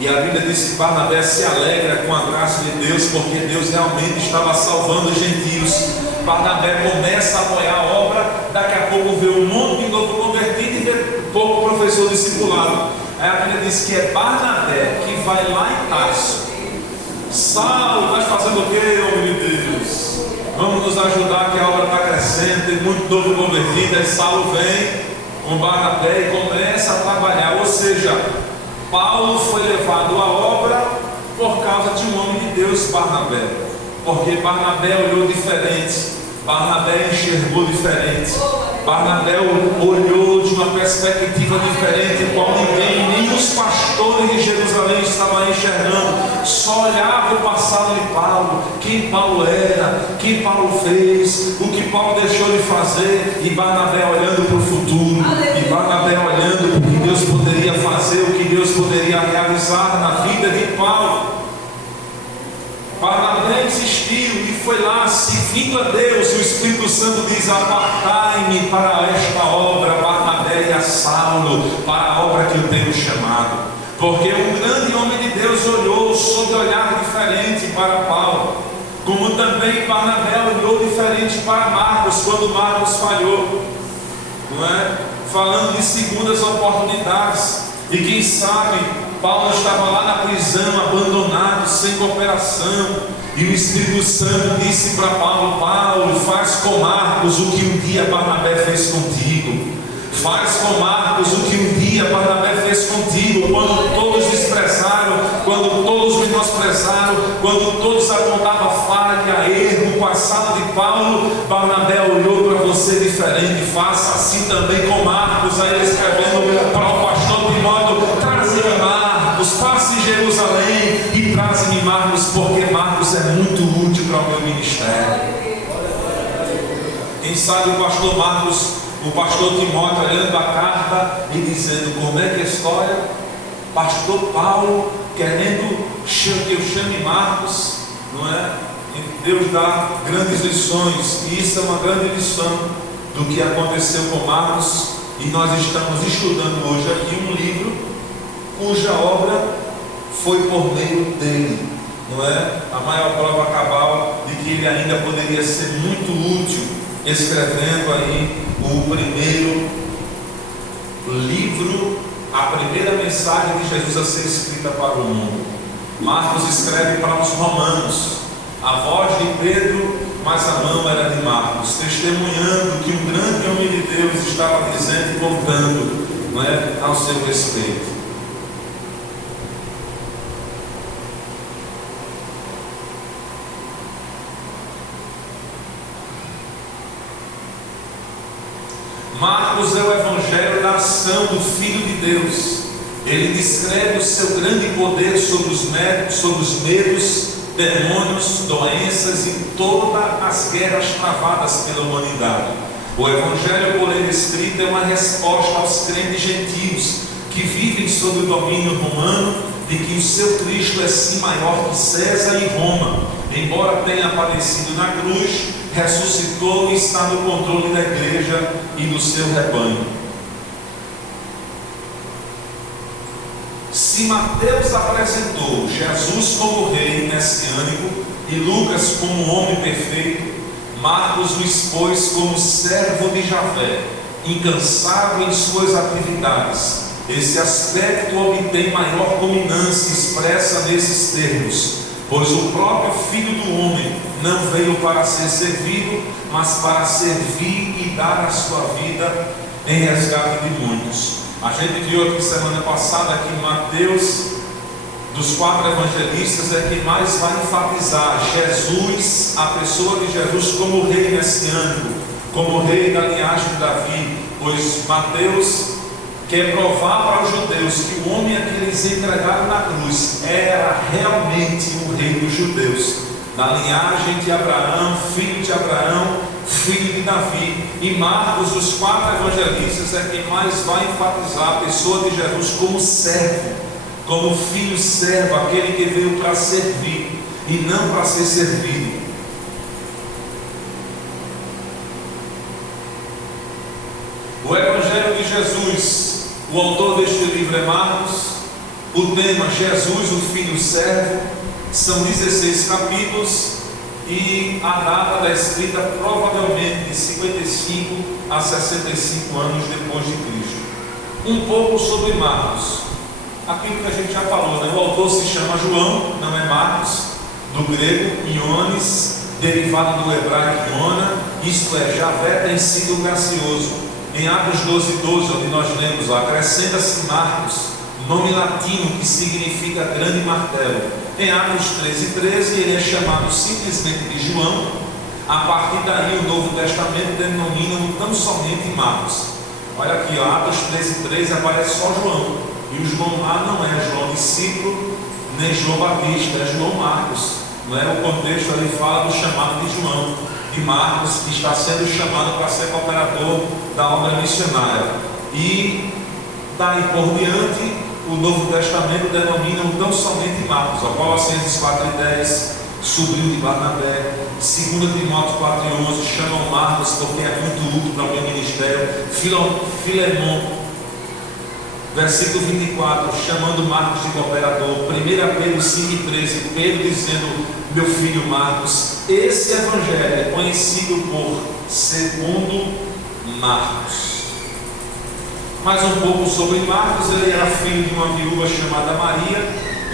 E a Bíblia diz que Barnabé se alegra com a graça de Deus, porque Deus realmente estava salvando os gentios. Barnabé começa a apoiar a obra, daqui a pouco vê um monte de novo convertido e vê pouco professor discipulado. Aí a Bíblia diz que é Barnabé que vai lá em Tarso. Saulo, nós fazendo o quê, homem de Deus? Vamos nos ajudar que a obra está crescendo, tem muito novo convertido. Aí Saulo vem com Barnabé e começa a trabalhar. Ou seja, Paulo foi levado à obra por causa de um homem de Deus, Barnabé. Porque Barnabé olhou diferente, Barnabé enxergou diferente, Barnabé olhou de uma perspectiva diferente, qual ninguém, nem os pastores de Jerusalém estavam enxergando. Só olhava o passado de Paulo, quem Paulo era, quem Paulo fez, o que Paulo deixou de fazer, e Barnabé olhando para o futuro, e Barnabé olhando para o que Deus poderia fazer, o que Deus poderia realizar na vida de Paulo. Barnabé insistiu e foi lá servindo a Deus, e o Espírito Santo diz: apartai-me para esta obra, Barnabé e a Saulo, para a obra que eu tenho chamado. Porque um grande homem de Deus olhou sob olhar diferente para Paulo, como também Barnabé olhou diferente para Marcos, quando Marcos falhou, não é? Falando de segundas oportunidades. E quem sabe Paulo estava lá na prisão, abandonado, sem cooperação, e o Espírito Santo disse para Paulo: Paulo, faz com Marcos o que um dia Barnabé fez contigo. Faz com Marcos o que um dia Barnabé fez contigo. Quando todos desprezaram, quando todos menosprezaram, quando todos apontavam falha, erro, o passado de Paulo, Barnabé olhou para você diferente. Faça assim também com Marcos. Aí ele escrevendo para o pastor Timóteo: traze-me Marcos, passe em Jerusalém e traze-me Marcos, porque Marcos é muito útil para o meu ministério. Quem sabe o pastor Marcos, o pastor Timóteo olhando a carta e dizendo: como é que é a história? Pastor Paulo querendo que eu chame Marcos, não é? E Deus dá grandes lições, e isso é uma grande lição do que aconteceu com Marcos. E nós estamos estudando hoje aqui um livro cuja obra foi por meio dele, não é? A maior prova cabal de que ele ainda poderia ser muito útil, escrevendo aí o primeiro livro, a primeira mensagem de Jesus a ser escrita para o mundo. Marcos escreve para os romanos, a voz de Pedro, mas a mão era de Marcos, testemunhando que um grande homem de Deus estava dizendo e contando, não é, ao seu respeito. Marcos é o evangelho da ação do Filho de Deus. Ele descreve o seu grande poder sobre os medos, demônios, doenças e todas as guerras travadas pela humanidade. O evangelho por ele escrito é uma resposta aos crentes gentios que vivem sob o domínio romano, de que o seu Cristo é sim maior que César e Roma, embora tenha padecido na cruz, ressuscitou e está no controle da igreja e do seu rebanho. Se Mateus apresentou Jesus como rei messiânico e Lucas como homem perfeito, Marcos o expôs como servo de Javé, incansável em suas atividades. Esse aspecto obtém maior culminância expressa nesses termos: pois o próprio Filho do Homem não veio para ser servido, mas para servir e dar a sua vida em resgate de muitos. A gente viu aqui semana passada que Mateus, dos 4 evangelistas, é quem mais vai enfatizar Jesus, a pessoa de Jesus, como rei messiânico, como rei da linhagem de Davi, pois Mateus quer provar para os judeus que o homem a que eles entregaram na cruz era realmente o rei dos judeus, da linhagem de Abraão, filho de Abraão, filho de Davi. E Marcos, dos 4 evangelistas, é quem mais vai enfatizar a pessoa de Jesus como servo, como filho servo, aquele que veio para servir e não para ser servido. O evangelho de Jesus, o autor deste livro é Marcos, O tema Jesus, o Filho Servo, são 16 capítulos e a data da escrita provavelmente de 55 a 65 anos depois de Cristo. Um pouco sobre Marcos, aquilo que a gente já falou, né? O autor se chama João, não é Marcos, do grego Ioannes, derivado do hebraico Iona, isto é, Javé tem sido gracioso. Em Atos 12:12, onde nós lemos, acrescenta-se Marcos, nome latino que significa grande martelo. Em Atos 13:13, ele é chamado simplesmente de João. A partir daí, o Novo Testamento denomina-o tão somente Marcos. Olha aqui, ó, Atos 13:13 aparece só João. E o João lá não é João discípulo, nem João Batista, é João Marcos. Não é? O contexto ali fala do chamado de João, de Marcos, que está sendo chamado para ser cooperador da obra missionária. E daí por diante, o Novo Testamento denomina tão somente Marcos. Colossenses 4:10, sobrinho de Barnabé. 2 Timóteo 4:11, chamam Marcos porque é muito útil para o meu ministério. Filemon, versículo 24, chamando Marcos de cooperador. 1 Pedro 5:13, Pedro dizendo: meu filho Marcos. Esse evangelho é conhecido por segundo Marcos. Mais um pouco sobre Marcos. Ele era filho de uma viúva chamada Maria,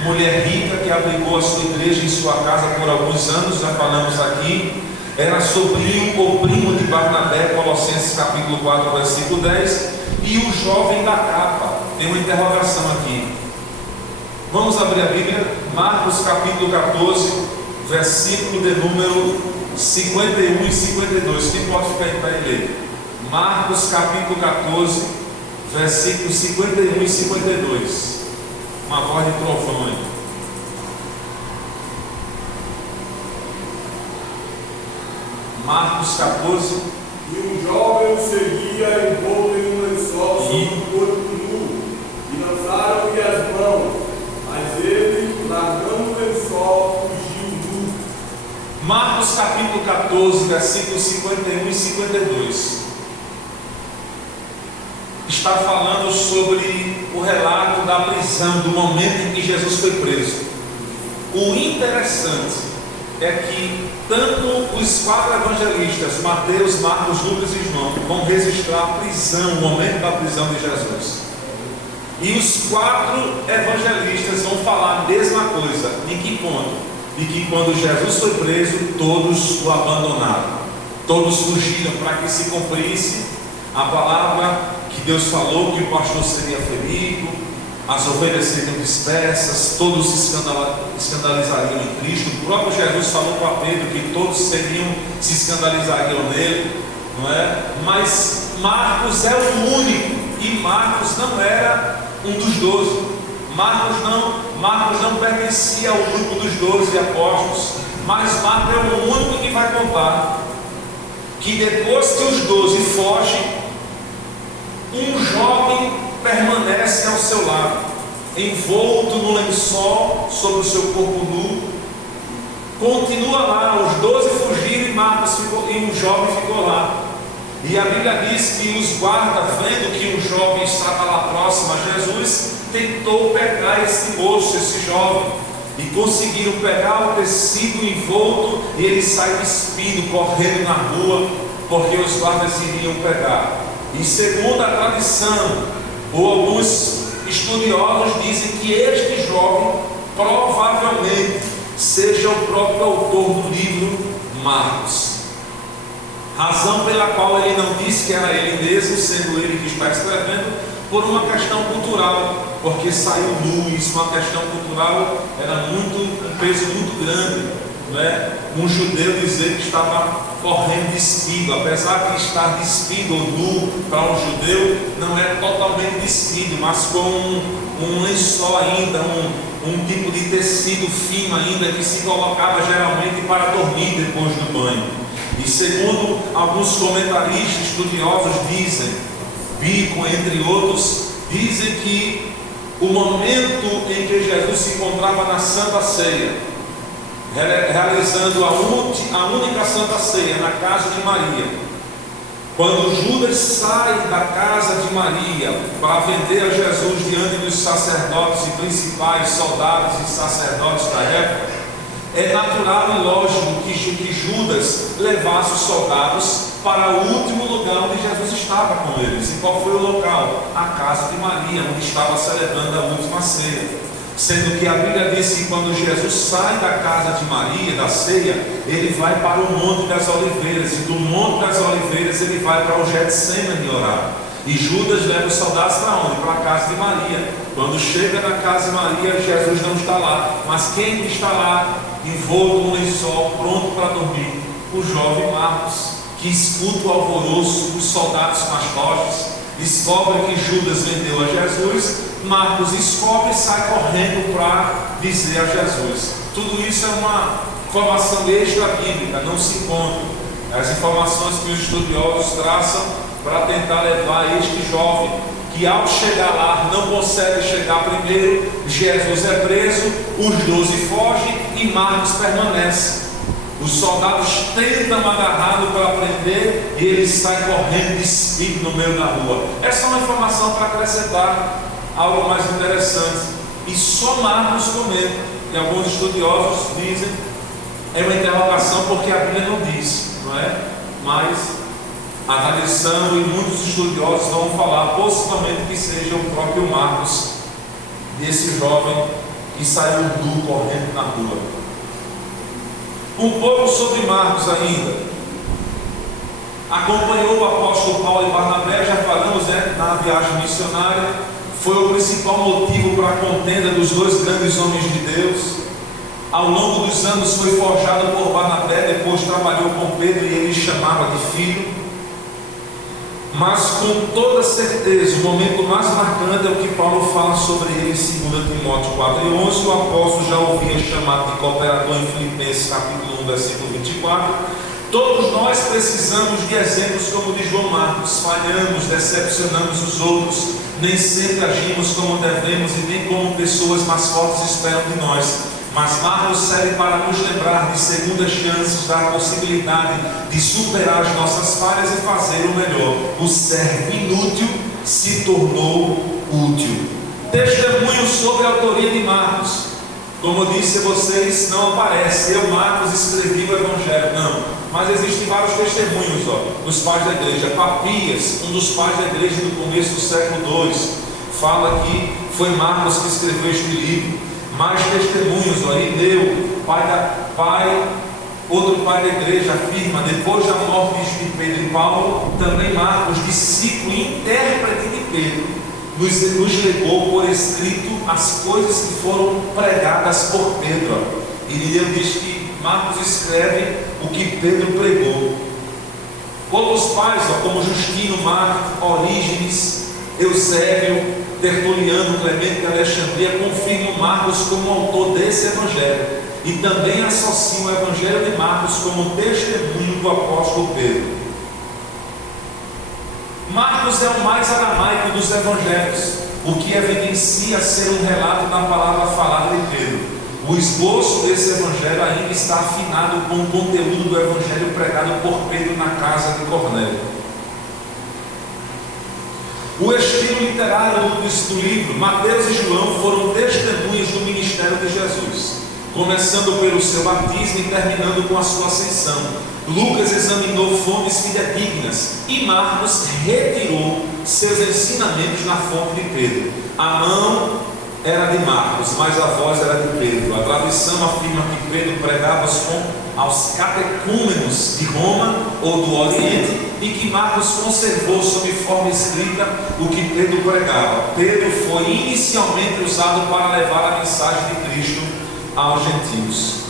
mulher rica que abrigou a sua igreja em sua casa por alguns anos, já falamos aqui. Era sobrinho ou primo de Barnabé, Colossenses capítulo 4, versículo 10. E o jovem da capa, tem uma interrogação aqui. Vamos abrir a Bíblia, Marcos capítulo 14, versículo de número 51 e 52. Quem pode ficar em pé e ler? Marcos capítulo 14, versículos 51 e 52. Uma voz de trovão aí. Marcos 14. E um jovem o seguia envolto em um lençol sobre o corpo nu, e lançaram-lhe as mãos, mas ele, largando o lençol, fugiu nu. Marcos capítulo 14, versículos 51 e 52. Está falando sobre o relato da prisão, do momento em que Jesus foi preso. O interessante é que tanto os 4 evangelistas, Mateus, Marcos, Lucas e João, vão registrar a prisão, o momento da prisão de Jesus. E os 4 evangelistas vão falar a mesma coisa. Em que ponto? De que quando Jesus foi preso, todos o abandonaram. Todos fugiram para que se cumprisse a palavra que Deus falou, que o pastor seria ferido, as ovelhas seriam dispersas, todos se escandalizariam em Cristo. O próprio Jesus falou para Pedro que todos se escandalizariam nele, não é? Mas Marcos é o único, e Marcos não era um dos 12. Marcos não pertencia ao grupo dos 12 apóstolos, mas Marcos é o único que vai contar que depois que os 12 fogem, um jovem permanece ao seu lado, envolto no lençol sobre o seu corpo nu. Continua lá, os 12 fugiram e um jovem ficou lá. E a Bíblia diz que os guardas, vendo que um jovem estava lá próximo a Jesus, tentou pegar esse moço, esse jovem, e conseguiram pegar o tecido envolto, e ele sai despido, correndo na rua, porque os guardas iriam pegar. E segundo a tradição, ou alguns estudiosos dizem que este jovem provavelmente seja o próprio autor do livro Marcos. Razão pela qual ele não disse que era ele mesmo, sendo ele que está escrevendo, por uma questão cultural, porque saiu luz, uma questão cultural era um peso muito grande, não é? Um judeu dizer que estava correndo despido, apesar de estar despido ou nu para um judeu, não é totalmente despido, mas com um lençol ainda, um tipo de tecido fino ainda, que se colocava geralmente para dormir depois do banho. E segundo alguns comentaristas estudiosos dizem, Bico entre outros, dizem que o momento em que Jesus se encontrava na Santa Ceia, realizando a única Santa Ceia na casa de Maria, Quando Judas sai da casa de Maria para vender a Jesus diante dos sacerdotes e principais soldados e sacerdotes da época, é natural e lógico que Judas levasse os soldados para o último lugar onde Jesus estava com eles. E qual foi o local? A casa de Maria, onde estava celebrando a última ceia. Sendo que a Bíblia diz que quando Jesus sai da casa de Maria, da ceia, ele vai para o Monte das Oliveiras, e do Monte das Oliveiras ele vai para o Getsêmani orar. E Judas leva os soldados para onde? Para a casa de Maria. Quando chega na casa de Maria, Jesus não está lá, mas quem está lá, envolto no lençol, pronto para dormir? O jovem Marcos, que escuta o alvoroço dos soldados com as tochas, descobre que Judas vendeu a Jesus. Marcos descobre e sai correndo para dizer a Jesus. Tudo isso é uma informação extra-bíblica, não se encontra. As informações que os estudiosos traçam para tentar levar este jovem, que ao chegar lá não consegue chegar primeiro. Jesus é preso, os 12 fogem e Marcos permanece. Os soldados tentam agarrá-lo para prender e ele sai correndo despido no meio da rua. Essa é uma informação para acrescentar algo mais interessante. E só Marcos comenta. E alguns estudiosos dizem, é uma interrogação porque a Bíblia não diz, não é? Mas a tradição e muitos estudiosos vão falar, possivelmente que seja o próprio Marcos, desse jovem que saiu nu correndo na rua. Um pouco sobre Marcos ainda. Acompanhou o apóstolo Paulo e Barnabé, já falamos, na viagem missionária. Foi o principal motivo para a contenda dos dois grandes homens de Deus. Ao longo dos anos foi forjado por Barnabé, depois trabalhou com Pedro e ele chamava de filho. Mas com toda certeza, o momento mais marcante é o que Paulo fala sobre ele em 2 Timóteo 4:11. O apóstolo já ouvia chamado de cooperador em Filipenses capítulo 1, versículo 24. Todos nós precisamos de exemplos como o de João Marcos. Falhamos, decepcionamos os outros, nem sempre agimos como devemos e nem como pessoas mais fortes esperam de nós. Mas Marcos serve para nos lembrar de segundas chances, da possibilidade de superar as nossas falhas e fazer o melhor. O servo inútil se tornou útil. Testemunho sobre a autoria de Marcos. Como eu disse a vocês, não aparece, eu, Marcos, escrevi o Evangelho. Não, mas existem vários testemunhos dos pais da igreja. Papias, um dos pais da igreja do começo do século II, fala que foi Marcos que escreveu este livro. Mais testemunhos, Irineu, outro pai da igreja, afirma, depois da morte de Pedro e Paulo, também Marcos, discípulo e intérprete de Pedro, nos legou por escrito as coisas que foram pregadas por Pedro. Irineu diz que Marcos escreve o que Pedro pregou. Outros pais, como Justino, Marco, Orígenes, Eusébio, Tertuliano, Clemente de Alexandria, confirmam Marcos como autor desse evangelho e também associam o evangelho de Marcos como testemunho do apóstolo Pedro. Marcos é o mais aramaico dos evangelhos, o que evidencia ser um relato da palavra falada de Pedro. O esboço desse evangelho ainda está afinado com o conteúdo do evangelho pregado por Pedro na casa de Cornélio. O estilo literário do livro, Mateus e João foram testemunhas do ministério de Jesus, começando pelo seu batismo e terminando com a sua ascensão. Lucas examinou fontes fidedignas e Marcos retirou seus ensinamentos na fonte de Pedro. A mão era de Marcos, mas a voz era de Pedro. A tradição afirma que Pedro pregava aos catecúmenos de Roma ou do Oriente e que Marcos conservou sob forma escrita o que Pedro pregava. Pedro foi inicialmente usado para levar a mensagem de Cristo aos gentios.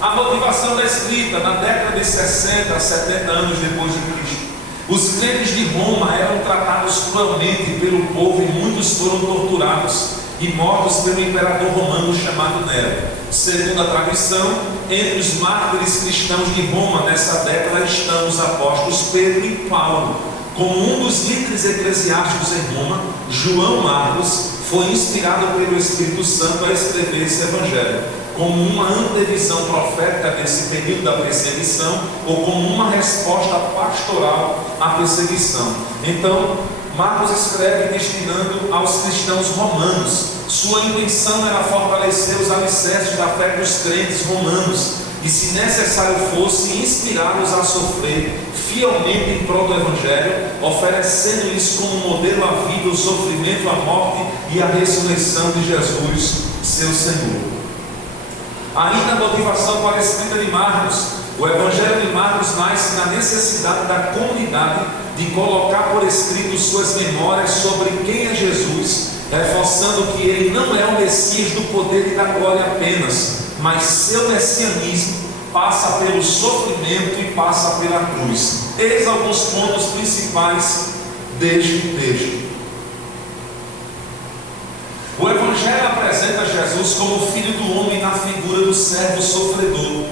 A motivação da escrita, na década de 60 a 70 anos depois de Cristo, os crentes de Roma eram tratados cruelmente pelo povo e muitos foram torturados e mortos pelo imperador romano chamado Nero. Segundo a tradição, entre os mártires cristãos de Roma nessa década estão os apóstolos Pedro e Paulo. Como um dos líderes eclesiásticos em Roma, João Marcos foi inspirado pelo Espírito Santo a escrever esse evangelho. como uma antevisão profética desse período da perseguição, ou como uma resposta pastoral à perseguição. Então, Marcos escreve destinando aos cristãos romanos. Sua intenção era fortalecer os alicerces da fé dos crentes romanos e, se necessário fosse, inspirá-los a sofrer fielmente em prol do Evangelho, oferecendo-lhes como modelo a vida, o sofrimento, a morte e a ressurreição de Jesus, seu Senhor. Ainda a motivação para a escrita de Marcos. O Evangelho de Marcos nasce na necessidade da comunidade de colocar por escrito suas memórias sobre quem é Jesus, reforçando que ele não é o Messias do poder e da glória apenas, mas seu messianismo passa pelo sofrimento e passa pela cruz. Eis alguns pontos principais deste texto. O Evangelho apresenta Jesus como Filho do Homem na figura do servo sofredor,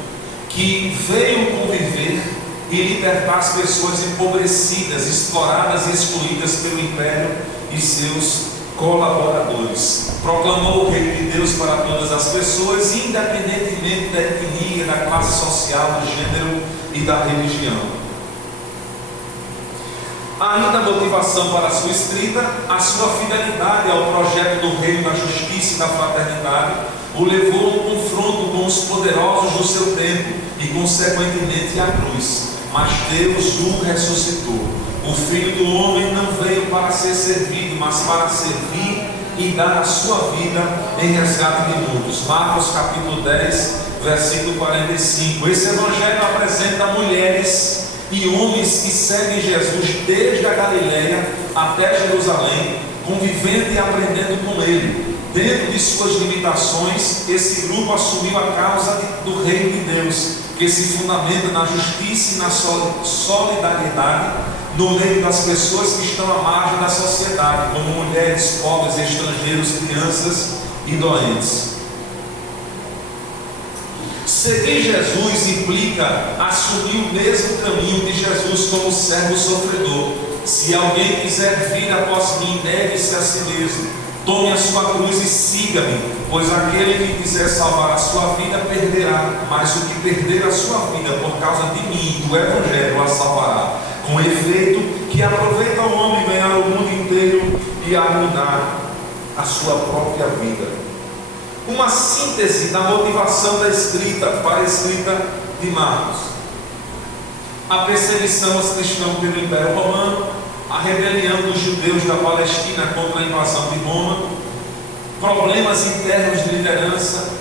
que veio conviver e libertar as pessoas empobrecidas, exploradas e excluídas pelo império e seus colaboradores. Proclamou o reino de Deus para todas as pessoas, independentemente da etnia, da classe social, do gênero e da religião. Ainda a motivação para a sua escrita, a sua fidelidade ao projeto do reino da justiça e da fraternidade, o levou a um confronto com os poderosos do seu tempo e, consequentemente, à cruz. Mas Deus o ressuscitou. O Filho do Homem não veio para ser servido, mas para servir e dar a sua vida em resgate de muitos. Marcos capítulo 10, versículo 45. Esse Evangelho apresenta mulheres e homens que seguem Jesus desde a Galileia até Jerusalém, convivendo e aprendendo com ele. Dentro de suas limitações, esse grupo assumiu a causa do reino de Deus, que se fundamenta na justiça e na solidariedade no meio das pessoas que estão à margem da sociedade, como mulheres, pobres, estrangeiros, crianças e doentes. Seguir Jesus implica assumir o mesmo caminho de Jesus como servo sofredor. Se alguém quiser vir após mim, negue-se a si mesmo, tome a sua cruz e siga-me, pois aquele que quiser salvar a sua vida perderá, mas o que perder a sua vida por causa de mim e do Evangelho a salvará. Com efeito, que aproveita o homem ganhar o mundo inteiro e arruinar a sua própria vida. Uma síntese da motivação da escrita para a escrita de Marcos: a perseguição aos cristãos pelo Império Romano, a rebelião dos judeus da Palestina contra a invasão de Roma, problemas internos de liderança,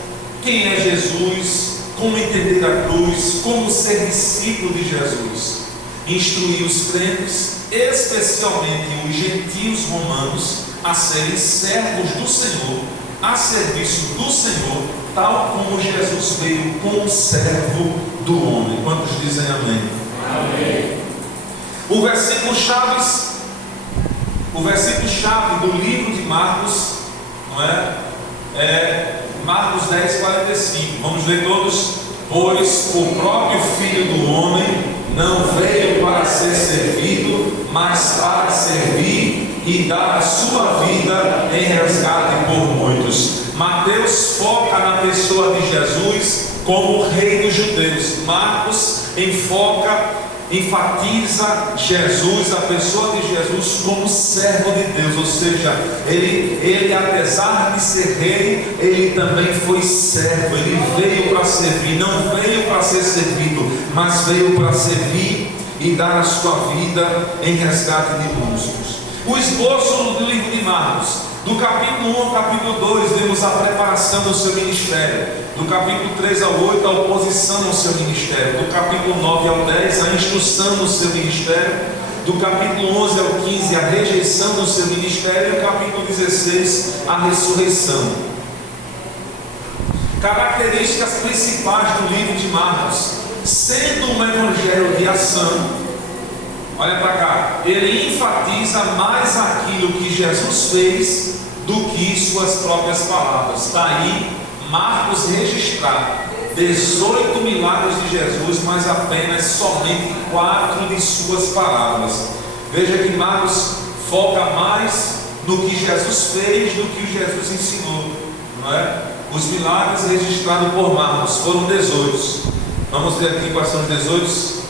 quem é Jesus, como entender a cruz, como ser discípulo de Jesus, instruir os crentes, especialmente os gentios romanos, a serem servos do Senhor, a serviço do Senhor, tal como Jesus veio como servo do homem. Quantos dizem amém? Amém. O versículo chave do livro de Marcos, não é Marcos 10, 45. Vamos ler todos. Pois o próprio Filho do Homem não veio para ser servido, mas para servir e dar a sua vida em resgate por muitos. Mateus foca na pessoa de Jesus como o rei dos judeus. Marcos enfatiza Jesus, a pessoa de Jesus, como servo de Deus, ou seja, ele apesar de ser rei, ele também foi servo. Ele veio para servir, não veio para ser servido, mas veio para servir e dar a sua vida em resgate de muitos. O esboço do livro de Marcos, do capítulo 1 ao capítulo 2, vemos a preparação do seu ministério. Do capítulo 3 ao 8, a oposição ao seu ministério. Do capítulo 9 ao 10, a instrução do seu ministério. Do capítulo 11 ao 15, a rejeição do seu ministério. E do capítulo 16, a ressurreição. Características principais do livro de Marcos: sendo um evangelho de ação, olha para cá, ele enfatiza mais aquilo que Jesus fez do que suas próprias palavras. Está aí Marcos registrar 18 milagres de Jesus, mas apenas somente 4 de suas palavras. Veja que Marcos foca mais no que Jesus fez do que Jesus ensinou, não é? Os milagres registrados por Marcos foram 18. Vamos ver aqui quais são os 18.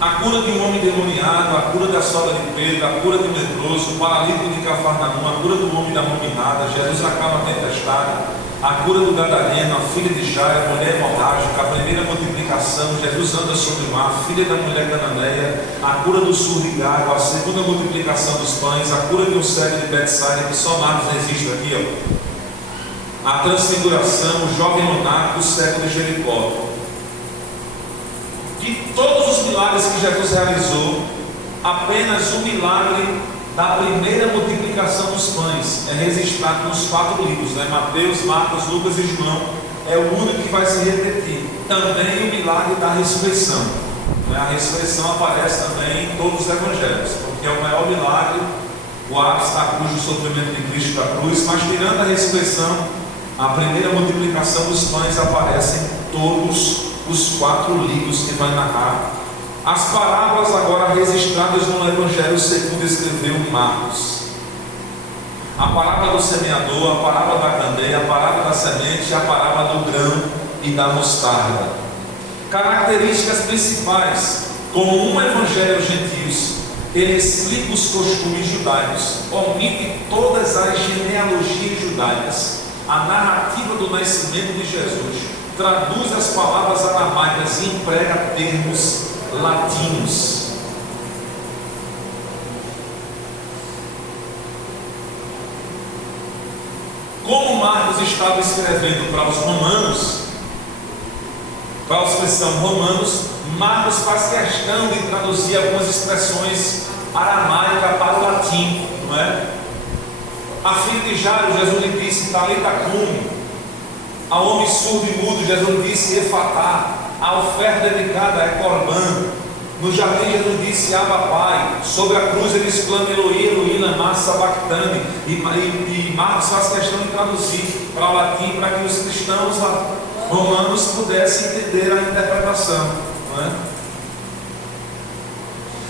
A cura de um homem endemoniado, a cura da sogra de Pedro, a cura de um leproso, o paralítico de Cafarnaum, a cura do homem da mão mirrada, Jesus acalma a tempestade, a cura do gadareno, a filha de Jairo, a mulher hemorrágica, a primeira multiplicação, Jesus anda sobre o mar, filha da mulher cananeia, a cura do surdo e gago, a segunda multiplicação dos pães, a cura de um cego de Betsaida, que só Marcos registra aqui, ó. A transfiguração, o jovem lunático, o cego de Jericó. De todos os milagres que Jesus realizou, apenas o milagre da primeira multiplicação dos pães é registrado nos 4 livros, né? Mateus, Marcos, Lucas e João. É o único que vai se repetir. Também o milagre da ressurreição, né? A ressurreição aparece também em todos os evangelhos, porque é o maior milagre, o ápice da cruz, do sofrimento de Cristo da cruz. Mas tirando a ressurreição, a primeira multiplicação dos pães aparece em todos os 4 livros que vai narrar. As parábolas agora registradas no Evangelho segundo escreveu Marcos. A parábola do semeador, a parábola da candeia, a parábola da semente, a parábola do grão e da mostarda. Características principais: como um evangelho gentios, ele explica os costumes judaicos, omite todas as genealogias judaicas, a narrativa do nascimento de Jesus, traduz as palavras aramaicas e emprega termos latinos. Como Marcos estava escrevendo para os romanos, para os cristãos romanos, Marcos faz questão de traduzir algumas expressões aramaicas para o latim, não é? A filha de Jairo, Jesus lhe disse talita cumi. Ao homem surdo e mudo, Jesus disse efatá. A oferta dedicada é corbã. No jardim, Jesus disse Abba Pai. Sobre a cruz ele exclama Eloi, Eloi, lama sabachthani. E Marcos faz questão de traduzir para o latim, para que os cristãos romanos pudessem entender a interpretação, não é?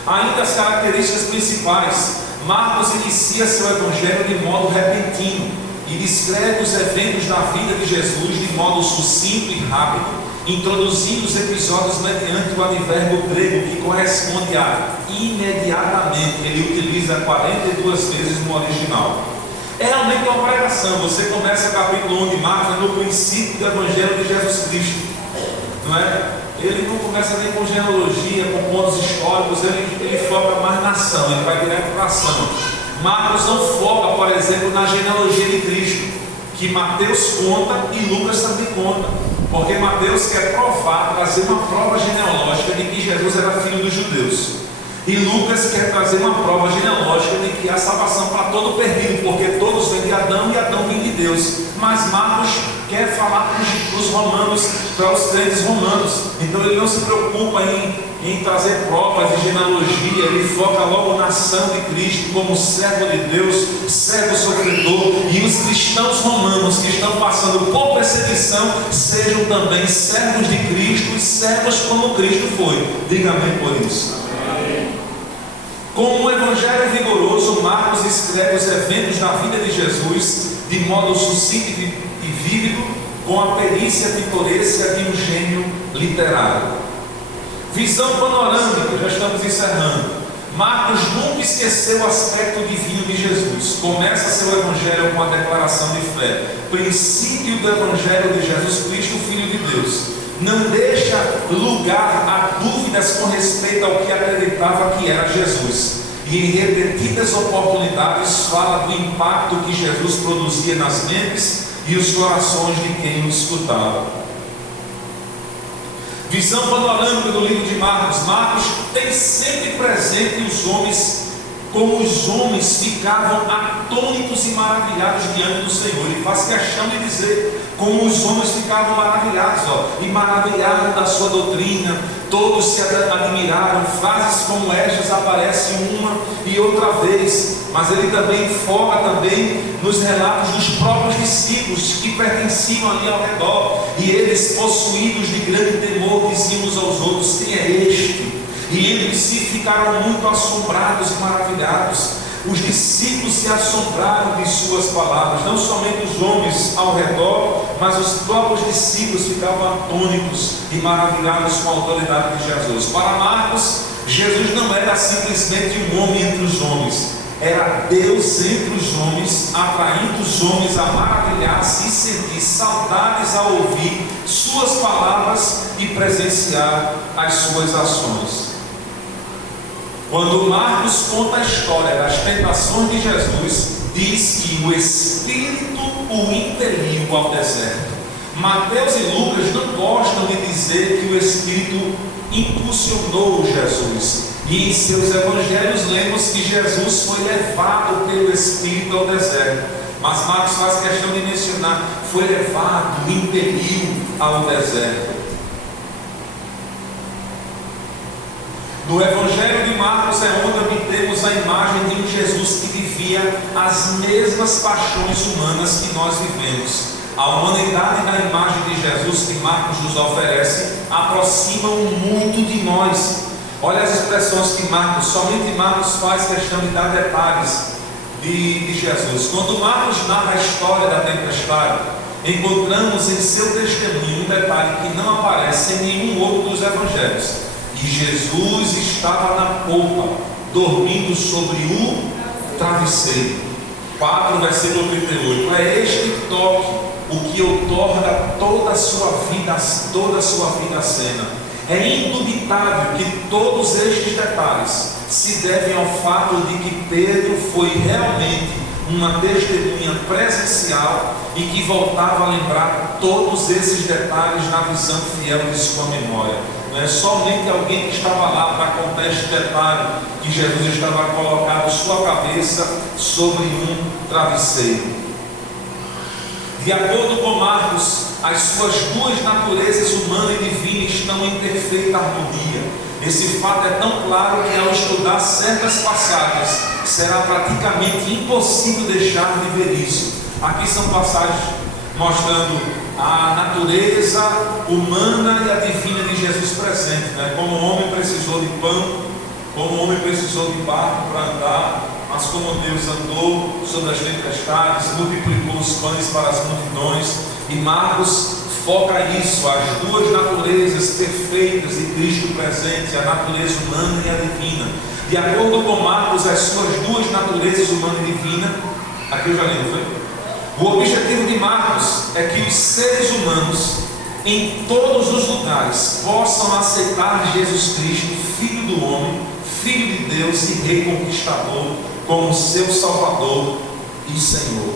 Ainda as características principais: Marcos inicia seu evangelho de modo repentino e descreve os eventos da vida de Jesus de modo sucinto e rápido, introduzindo os episódios mediante o advérbio grego que corresponde a imediatamente. Ele utiliza 42 vezes no original. É realmente uma pregação. Você começa o capítulo 1 de Marcos no princípio do evangelho de Jesus Cristo, não é? Ele não começa nem com genealogia, com pontos históricos, ele foca mais na ação, ele vai direto para a ação. Marcos não foca, por exemplo, na genealogia de Cristo, que Mateus conta e Lucas também conta, porque Mateus quer provar, trazer uma prova genealógica de que Jesus era filho dos judeus, e Lucas quer trazer uma prova genealógica de que há salvação para todo perdido, porque todos vêm de Adão e Adão vem de Deus. Mas Marcos quer falar para os romanos, para os crentes romanos. Então ele não se preocupa em trazer provas de genealogia. Ele foca logo na ação de Cristo como servo de Deus, servo sofredor. E os cristãos romanos que estão passando por perseguição sejam também servos de Cristo e servos como Cristo foi. Diga amém por isso. Com um evangelho vigoroso, Marcos escreve os eventos da vida de Jesus de modo sucinto e vívido, com a perícia pitoresca de um gênio literário. Visão panorâmica, já estamos encerrando. Marcos nunca esqueceu o aspecto divino de Jesus. Começa seu evangelho com a declaração de fé, princípio do evangelho de Jesus Cristo, Filho de Deus. Não deixa lugar a dúvidas com respeito ao que acreditava que era Jesus, e em repetidas oportunidades fala do impacto que Jesus produzia nas mentes e os corações de quem o escutava. Visão panorâmica do livro de Marcos. Marcos tem sempre presente os homens, como os homens ficavam atônitos e maravilhados diante do Senhor. Ele faz questão de dizer como os homens ficavam maravilhados, e maravilharam da sua doutrina. Todos se admiraram. Frases como estas aparecem uma e outra vez, mas ele também foca nos relatos dos próprios discípulos que pertenciam ali ao redor, e eles, possuídos de grande temor, diziam uns aos outros: quem é este e entre si ficaram muito assombrados e maravilhados. Os discípulos se assombraram de suas palavras, não somente os homens ao redor, mas os próprios discípulos ficavam atônitos e maravilhados com a autoridade de Jesus. Para Marcos, Jesus não era simplesmente um homem entre os homens, era Deus entre os homens, atraindo os homens a maravilhar-se e sentir saudades ao ouvir suas palavras e presenciar as suas ações. Quando Marcos conta a história das tentações de Jesus, diz que o Espírito o impeliu ao deserto. Mateus e Lucas não gostam de dizer que o Espírito impulsionou Jesus. E em seus evangelhos lemos que Jesus foi levado pelo Espírito ao deserto. Mas Marcos faz questão de mencionar, foi levado, impeliu ao deserto. No Evangelho de Marcos é onde obtemos a imagem de um Jesus que vivia as mesmas paixões humanas que nós vivemos. A humanidade da imagem de Jesus que Marcos nos oferece aproximam muito de nós. Olha as expressões que somente Marcos faz questão de dar detalhes de Jesus. Quando Marcos narra a história da tempestade, encontramos em seu testemunho um detalhe que não aparece em nenhum outro dos evangelhos. E Jesus estava na polpa, dormindo sobre o travesseiro. 4, versículo 38. É este toque o que outorga toda a sua vida cena. É indubitável que todos estes detalhes se devem ao fato de que Pedro foi realmente uma testemunha presencial e que voltava a lembrar todos esses detalhes na visão fiel de sua memória. Não é somente alguém que estava lá para contar este detalhe, que Jesus estava colocado sua cabeça sobre um travesseiro. De acordo com Marcos, as suas duas naturezas, humana e divina, estão em perfeita harmonia. Esse fato é tão claro que ao estudar certas passagens, será praticamente impossível deixar de ver isso. Aqui são passagens mostrando a natureza humana e a divina de Jesus presente, né? Como o homem precisou de pão, como o homem precisou de barco para andar, mas como Deus andou sobre as tempestades, multiplicou os pães para as multidões. E Marcos foca isso, as duas naturezas perfeitas de Cristo presente, a natureza humana e a divina. De acordo com Marcos, as suas duas naturezas, humana e divina, aqui eu já li, não foi? O objetivo de Marcos é que os seres humanos, em todos os lugares, possam aceitar Jesus Cristo, Filho do homem, Filho de Deus e Rei conquistador, como seu Salvador e Senhor.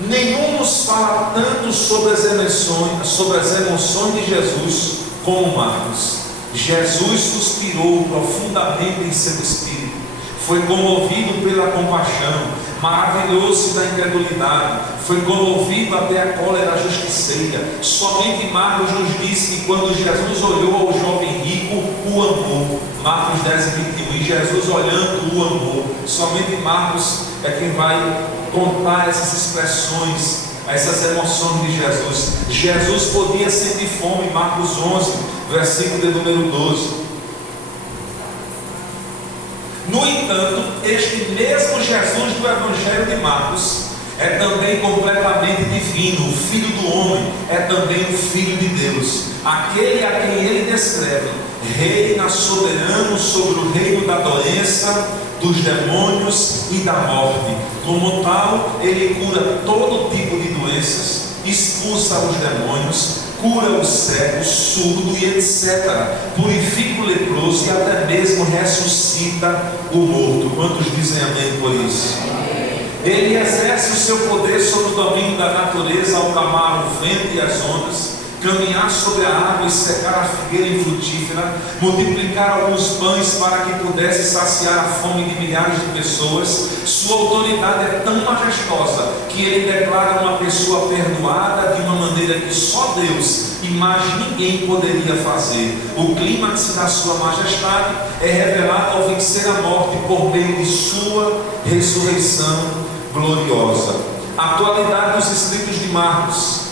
Nenhum nos fala tanto sobre as emoções de Jesus como Marcos. Jesus suspirou profundamente em seu espírito, foi comovido pela compaixão, maravilhou-se da incredulidade, foi comovido até a cólera justiceira. Somente Marcos nos disse que quando Jesus olhou ao jovem rico, o amou. Marcos 10:21, e Jesus olhando o amou. Somente Marcos é quem vai contar essas expressões, essas emoções de Jesus. Jesus podia sentir fome, Marcos 11, versículo de número 12. No entanto, este mesmo Jesus do Evangelho de Marcos é também completamente divino. O Filho do homem é também o Filho de Deus, aquele a quem ele descreve reina soberano sobre o reino da doença, dos demônios e da morte. Como tal, ele cura todo tipo de doenças, expulsa os demônios, cura o cego, surdo e etc. Purifica o leproso e até mesmo ressuscita o morto. Quantos dizem amém por isso? Ele exerce o seu poder sobre o domínio da natureza ao clamar o vento e as ondas, caminhar sobre a água e secar a figueira infrutífera, multiplicar alguns pães para que pudesse saciar a fome de milhares de pessoas. Sua autoridade é tão majestosa que ele declara uma pessoa perdoada de uma maneira que só Deus e mais ninguém poderia fazer. O clímax da sua majestade é revelado ao vencer a morte por meio de sua ressurreição gloriosa. A atualidade dos escritos de Marcos.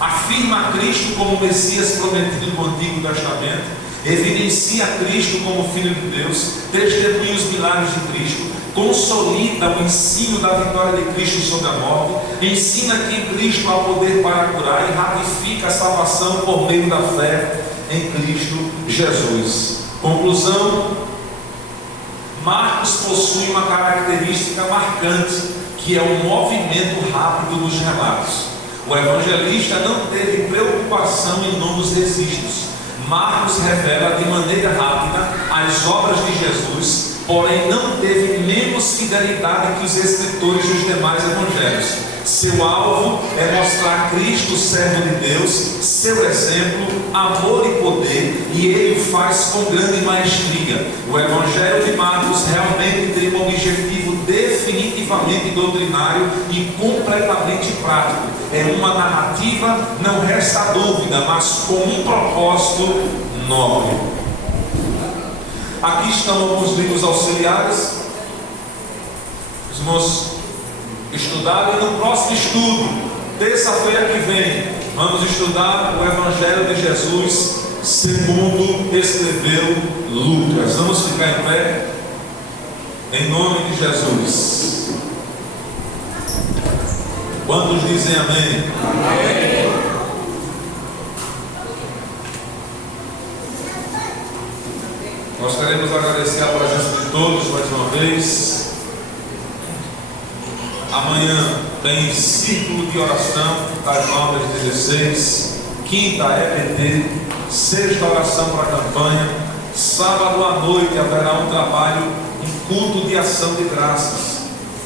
A afirma Cristo como Messias prometido no Antigo Testamento, evidencia Cristo como Filho de Deus, testemunha os milagres de Cristo, consolida o ensino da vitória de Cristo sobre a morte, ensina que em Cristo há poder para curar e ratifica a salvação por meio da fé em Cristo Jesus. Conclusão: Marcos possui uma característica marcante, que é o movimento rápido dos relatos. O evangelista não teve preocupação em nomes registros. Marcos revela de maneira rápida as obras de Jesus, porém não teve menos fidelidade que os escritores dos demais evangelhos. Seu alvo é mostrar Cristo, servo de Deus, seu exemplo, amor e poder, e ele o faz com grande maestria. O Evangelho de Marcos realmente tem um objetivo definitivamente doutrinário e completamente prático. É uma narrativa, não resta dúvida, mas com um propósito nobre. Aqui estão alguns livros auxiliares. Os irmãos estudaram, e no próximo estudo, terça-feira que vem, vamos estudar o Evangelho de Jesus segundo escreveu Lucas. Vamos ficar em pé, em nome de Jesus. Quantos dizem amém? Amém. Nós queremos agradecer a presença de todos mais uma vez. Amanhã tem círculo de oração das 9 às 16. Quinta EPT. Sexta oração para a campanha. Sábado à noite haverá um trabalho, um culto de ação de graças.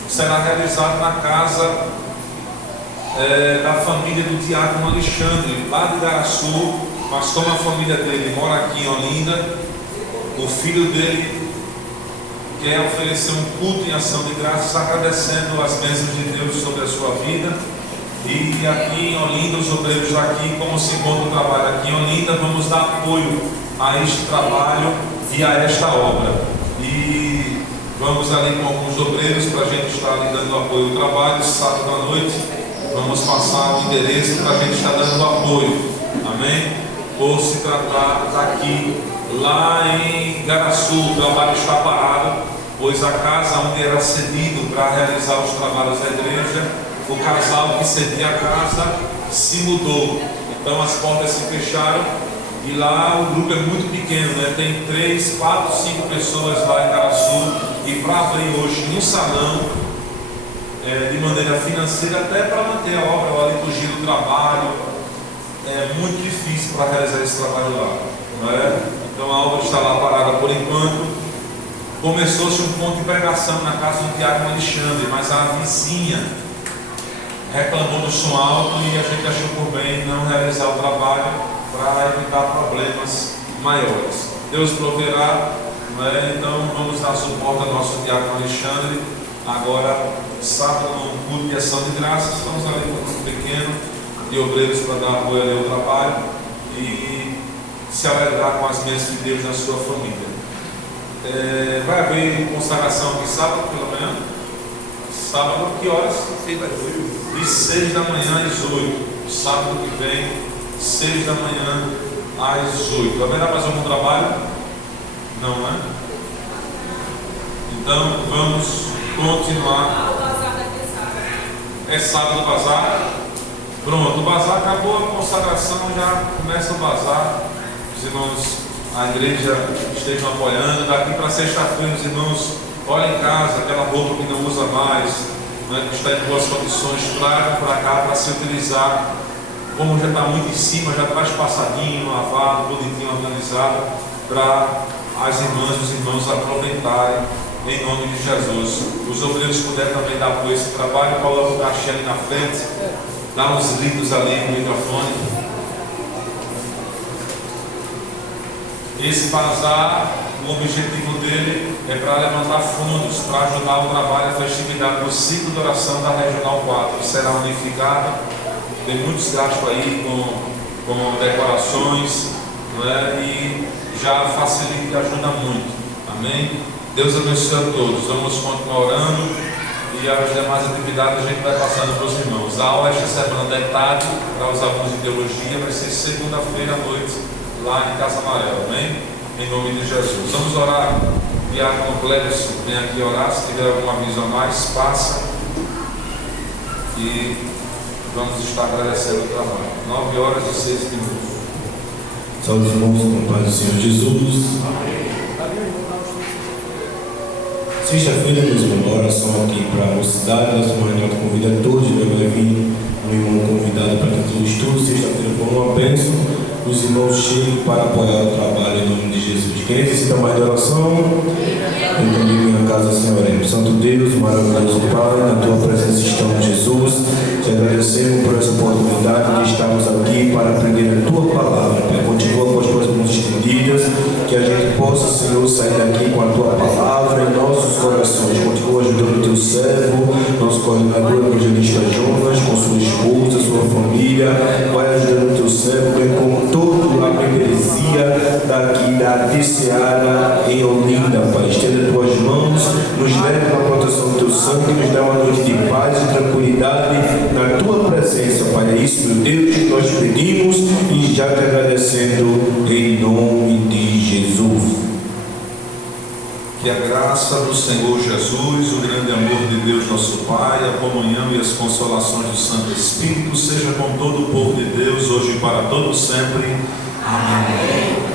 Será realizado na casa da família do diácono Alexandre, lá de Garaçu, mas como a família dele mora aqui em Olinda, o filho dele quer oferecer um culto em ação de graças, agradecendo as bênçãos de Deus sobre a sua vida. E aqui em Olinda, os obreiros aqui, como se encontra o trabalho aqui em Olinda, vamos dar apoio a este trabalho e a esta obra. E vamos ali com alguns obreiros para a gente estar ali dando apoio ao trabalho. Sábado à noite vamos passar o endereço para a gente estar dando apoio. Amém? Por se tratar daqui, lá em Garaçu, o trabalho está parado, pois a casa onde era cedido para realizar os trabalhos da igreja, o casal que cedia a casa se mudou. Então as portas se fecharam e lá o grupo é muito pequeno, né? Tem 3, 4, 5 pessoas lá em Garaçu, e para abrir hoje um salão de maneira financeira, até para manter a obra, a liturgia do trabalho, é muito difícil para realizar esse trabalho lá, não é? Então a obra está lá parada por enquanto. Começou-se um ponto de pregação na casa do diácono Alexandre, mas a vizinha reclamou do som alto e a gente achou por bem não realizar o trabalho para evitar problemas maiores. Deus proverá, não é? Então vamos dar suporte ao nosso diácono Alexandre. Agora, sábado, no culto de ação de graças, estamos ali com um grupo pequeno de obreiros para dar apoio ali ao trabalho e se alegrar com as bênçãos de Deus na sua família. Vai haver consagração aqui sábado pela manhã? Sábado, que horas? De 6 da manhã às 8. Sábado que vem, 6 da manhã às 8. Haverá mais algum trabalho? Não, né? Então vamos continuar. É sábado o bazar? Pronto, o bazar acabou, a consagração, já começa o bazar. Os irmãos, a igreja estejam apoiando. Daqui para sexta-feira, os irmãos, olhem em casa aquela roupa que não usa mais, né, que está em boas condições, tragam para cá para se utilizar. Como já está muito em cima, já traz passadinho, lavado, bonitinho, organizado, para as irmãs e os irmãos aproveitarem em nome de Jesus. Os obreiros puderem também dar apoio a esse trabalho, coloca o cachê ali na frente, dá uns gritos ali no microfone. Esse bazar, o objetivo dele é para levantar fundos, para ajudar o trabalho, a festividade do ciclo de oração da Regional 4. Será unificado, tem muitos gastos aí com decorações, não é? E já facilita e ajuda muito. Amém? Deus abençoe a todos. Vamos continuar orando E as demais atividades a gente vai passando para os irmãos. A aula esta semana da tarde, para os alunos de teologia, vai ser segunda-feira à noite, lá em Casa Amarela, amém? Em nome de Jesus. Vamos orar. Diácono Cléberson, vem aqui orar. Se tiver algum aviso a mais, passa. E vamos estar agradecendo o trabalho. 9h06. Saúde, irmãos, com paz do Senhor Jesus. Sexta-feira nós vamos uma oração aqui para a mocidade. Nossa irmã convida todos, né? Vai vir um irmão convidado para que todos estudo. Sexta-feira foi uma bênção. Os irmãos cheguem para apoiar o trabalho em nome de Jesus. Quem necessita mais de oração? Eu também minha casa, Senhor. Santo Deus, maravilhoso Pai, na tua presença estamos, Jesus. Te agradecemos por essa oportunidade de estarmos aqui para aprender a tua palavra. Pai, continua com as tuas mãos estendidas, que a gente possa, Senhor, sair daqui com a tua palavra em nossos corações. Continua ajudando o teu servo, nosso coordenador, evangelista Jonas, com sua esposa, sua família. Vai ajudando o teu servo, bem como toda a membresia daqui da Seara em Olinda, Pai. Estenda tuas mãos, nos leve na proteção do teu sangue, nos dá uma noite de paz e tranquilidade na tua presença, Pai. É isso, meu Deus, que nós pedimos e já te agradecendo em nome de Jesus. Que a graça do Senhor Jesus, o grande amor de Deus nosso Pai, a comunhão e as consolações do Santo Espírito seja com todo o povo de Deus, hoje e para todo sempre. Amém.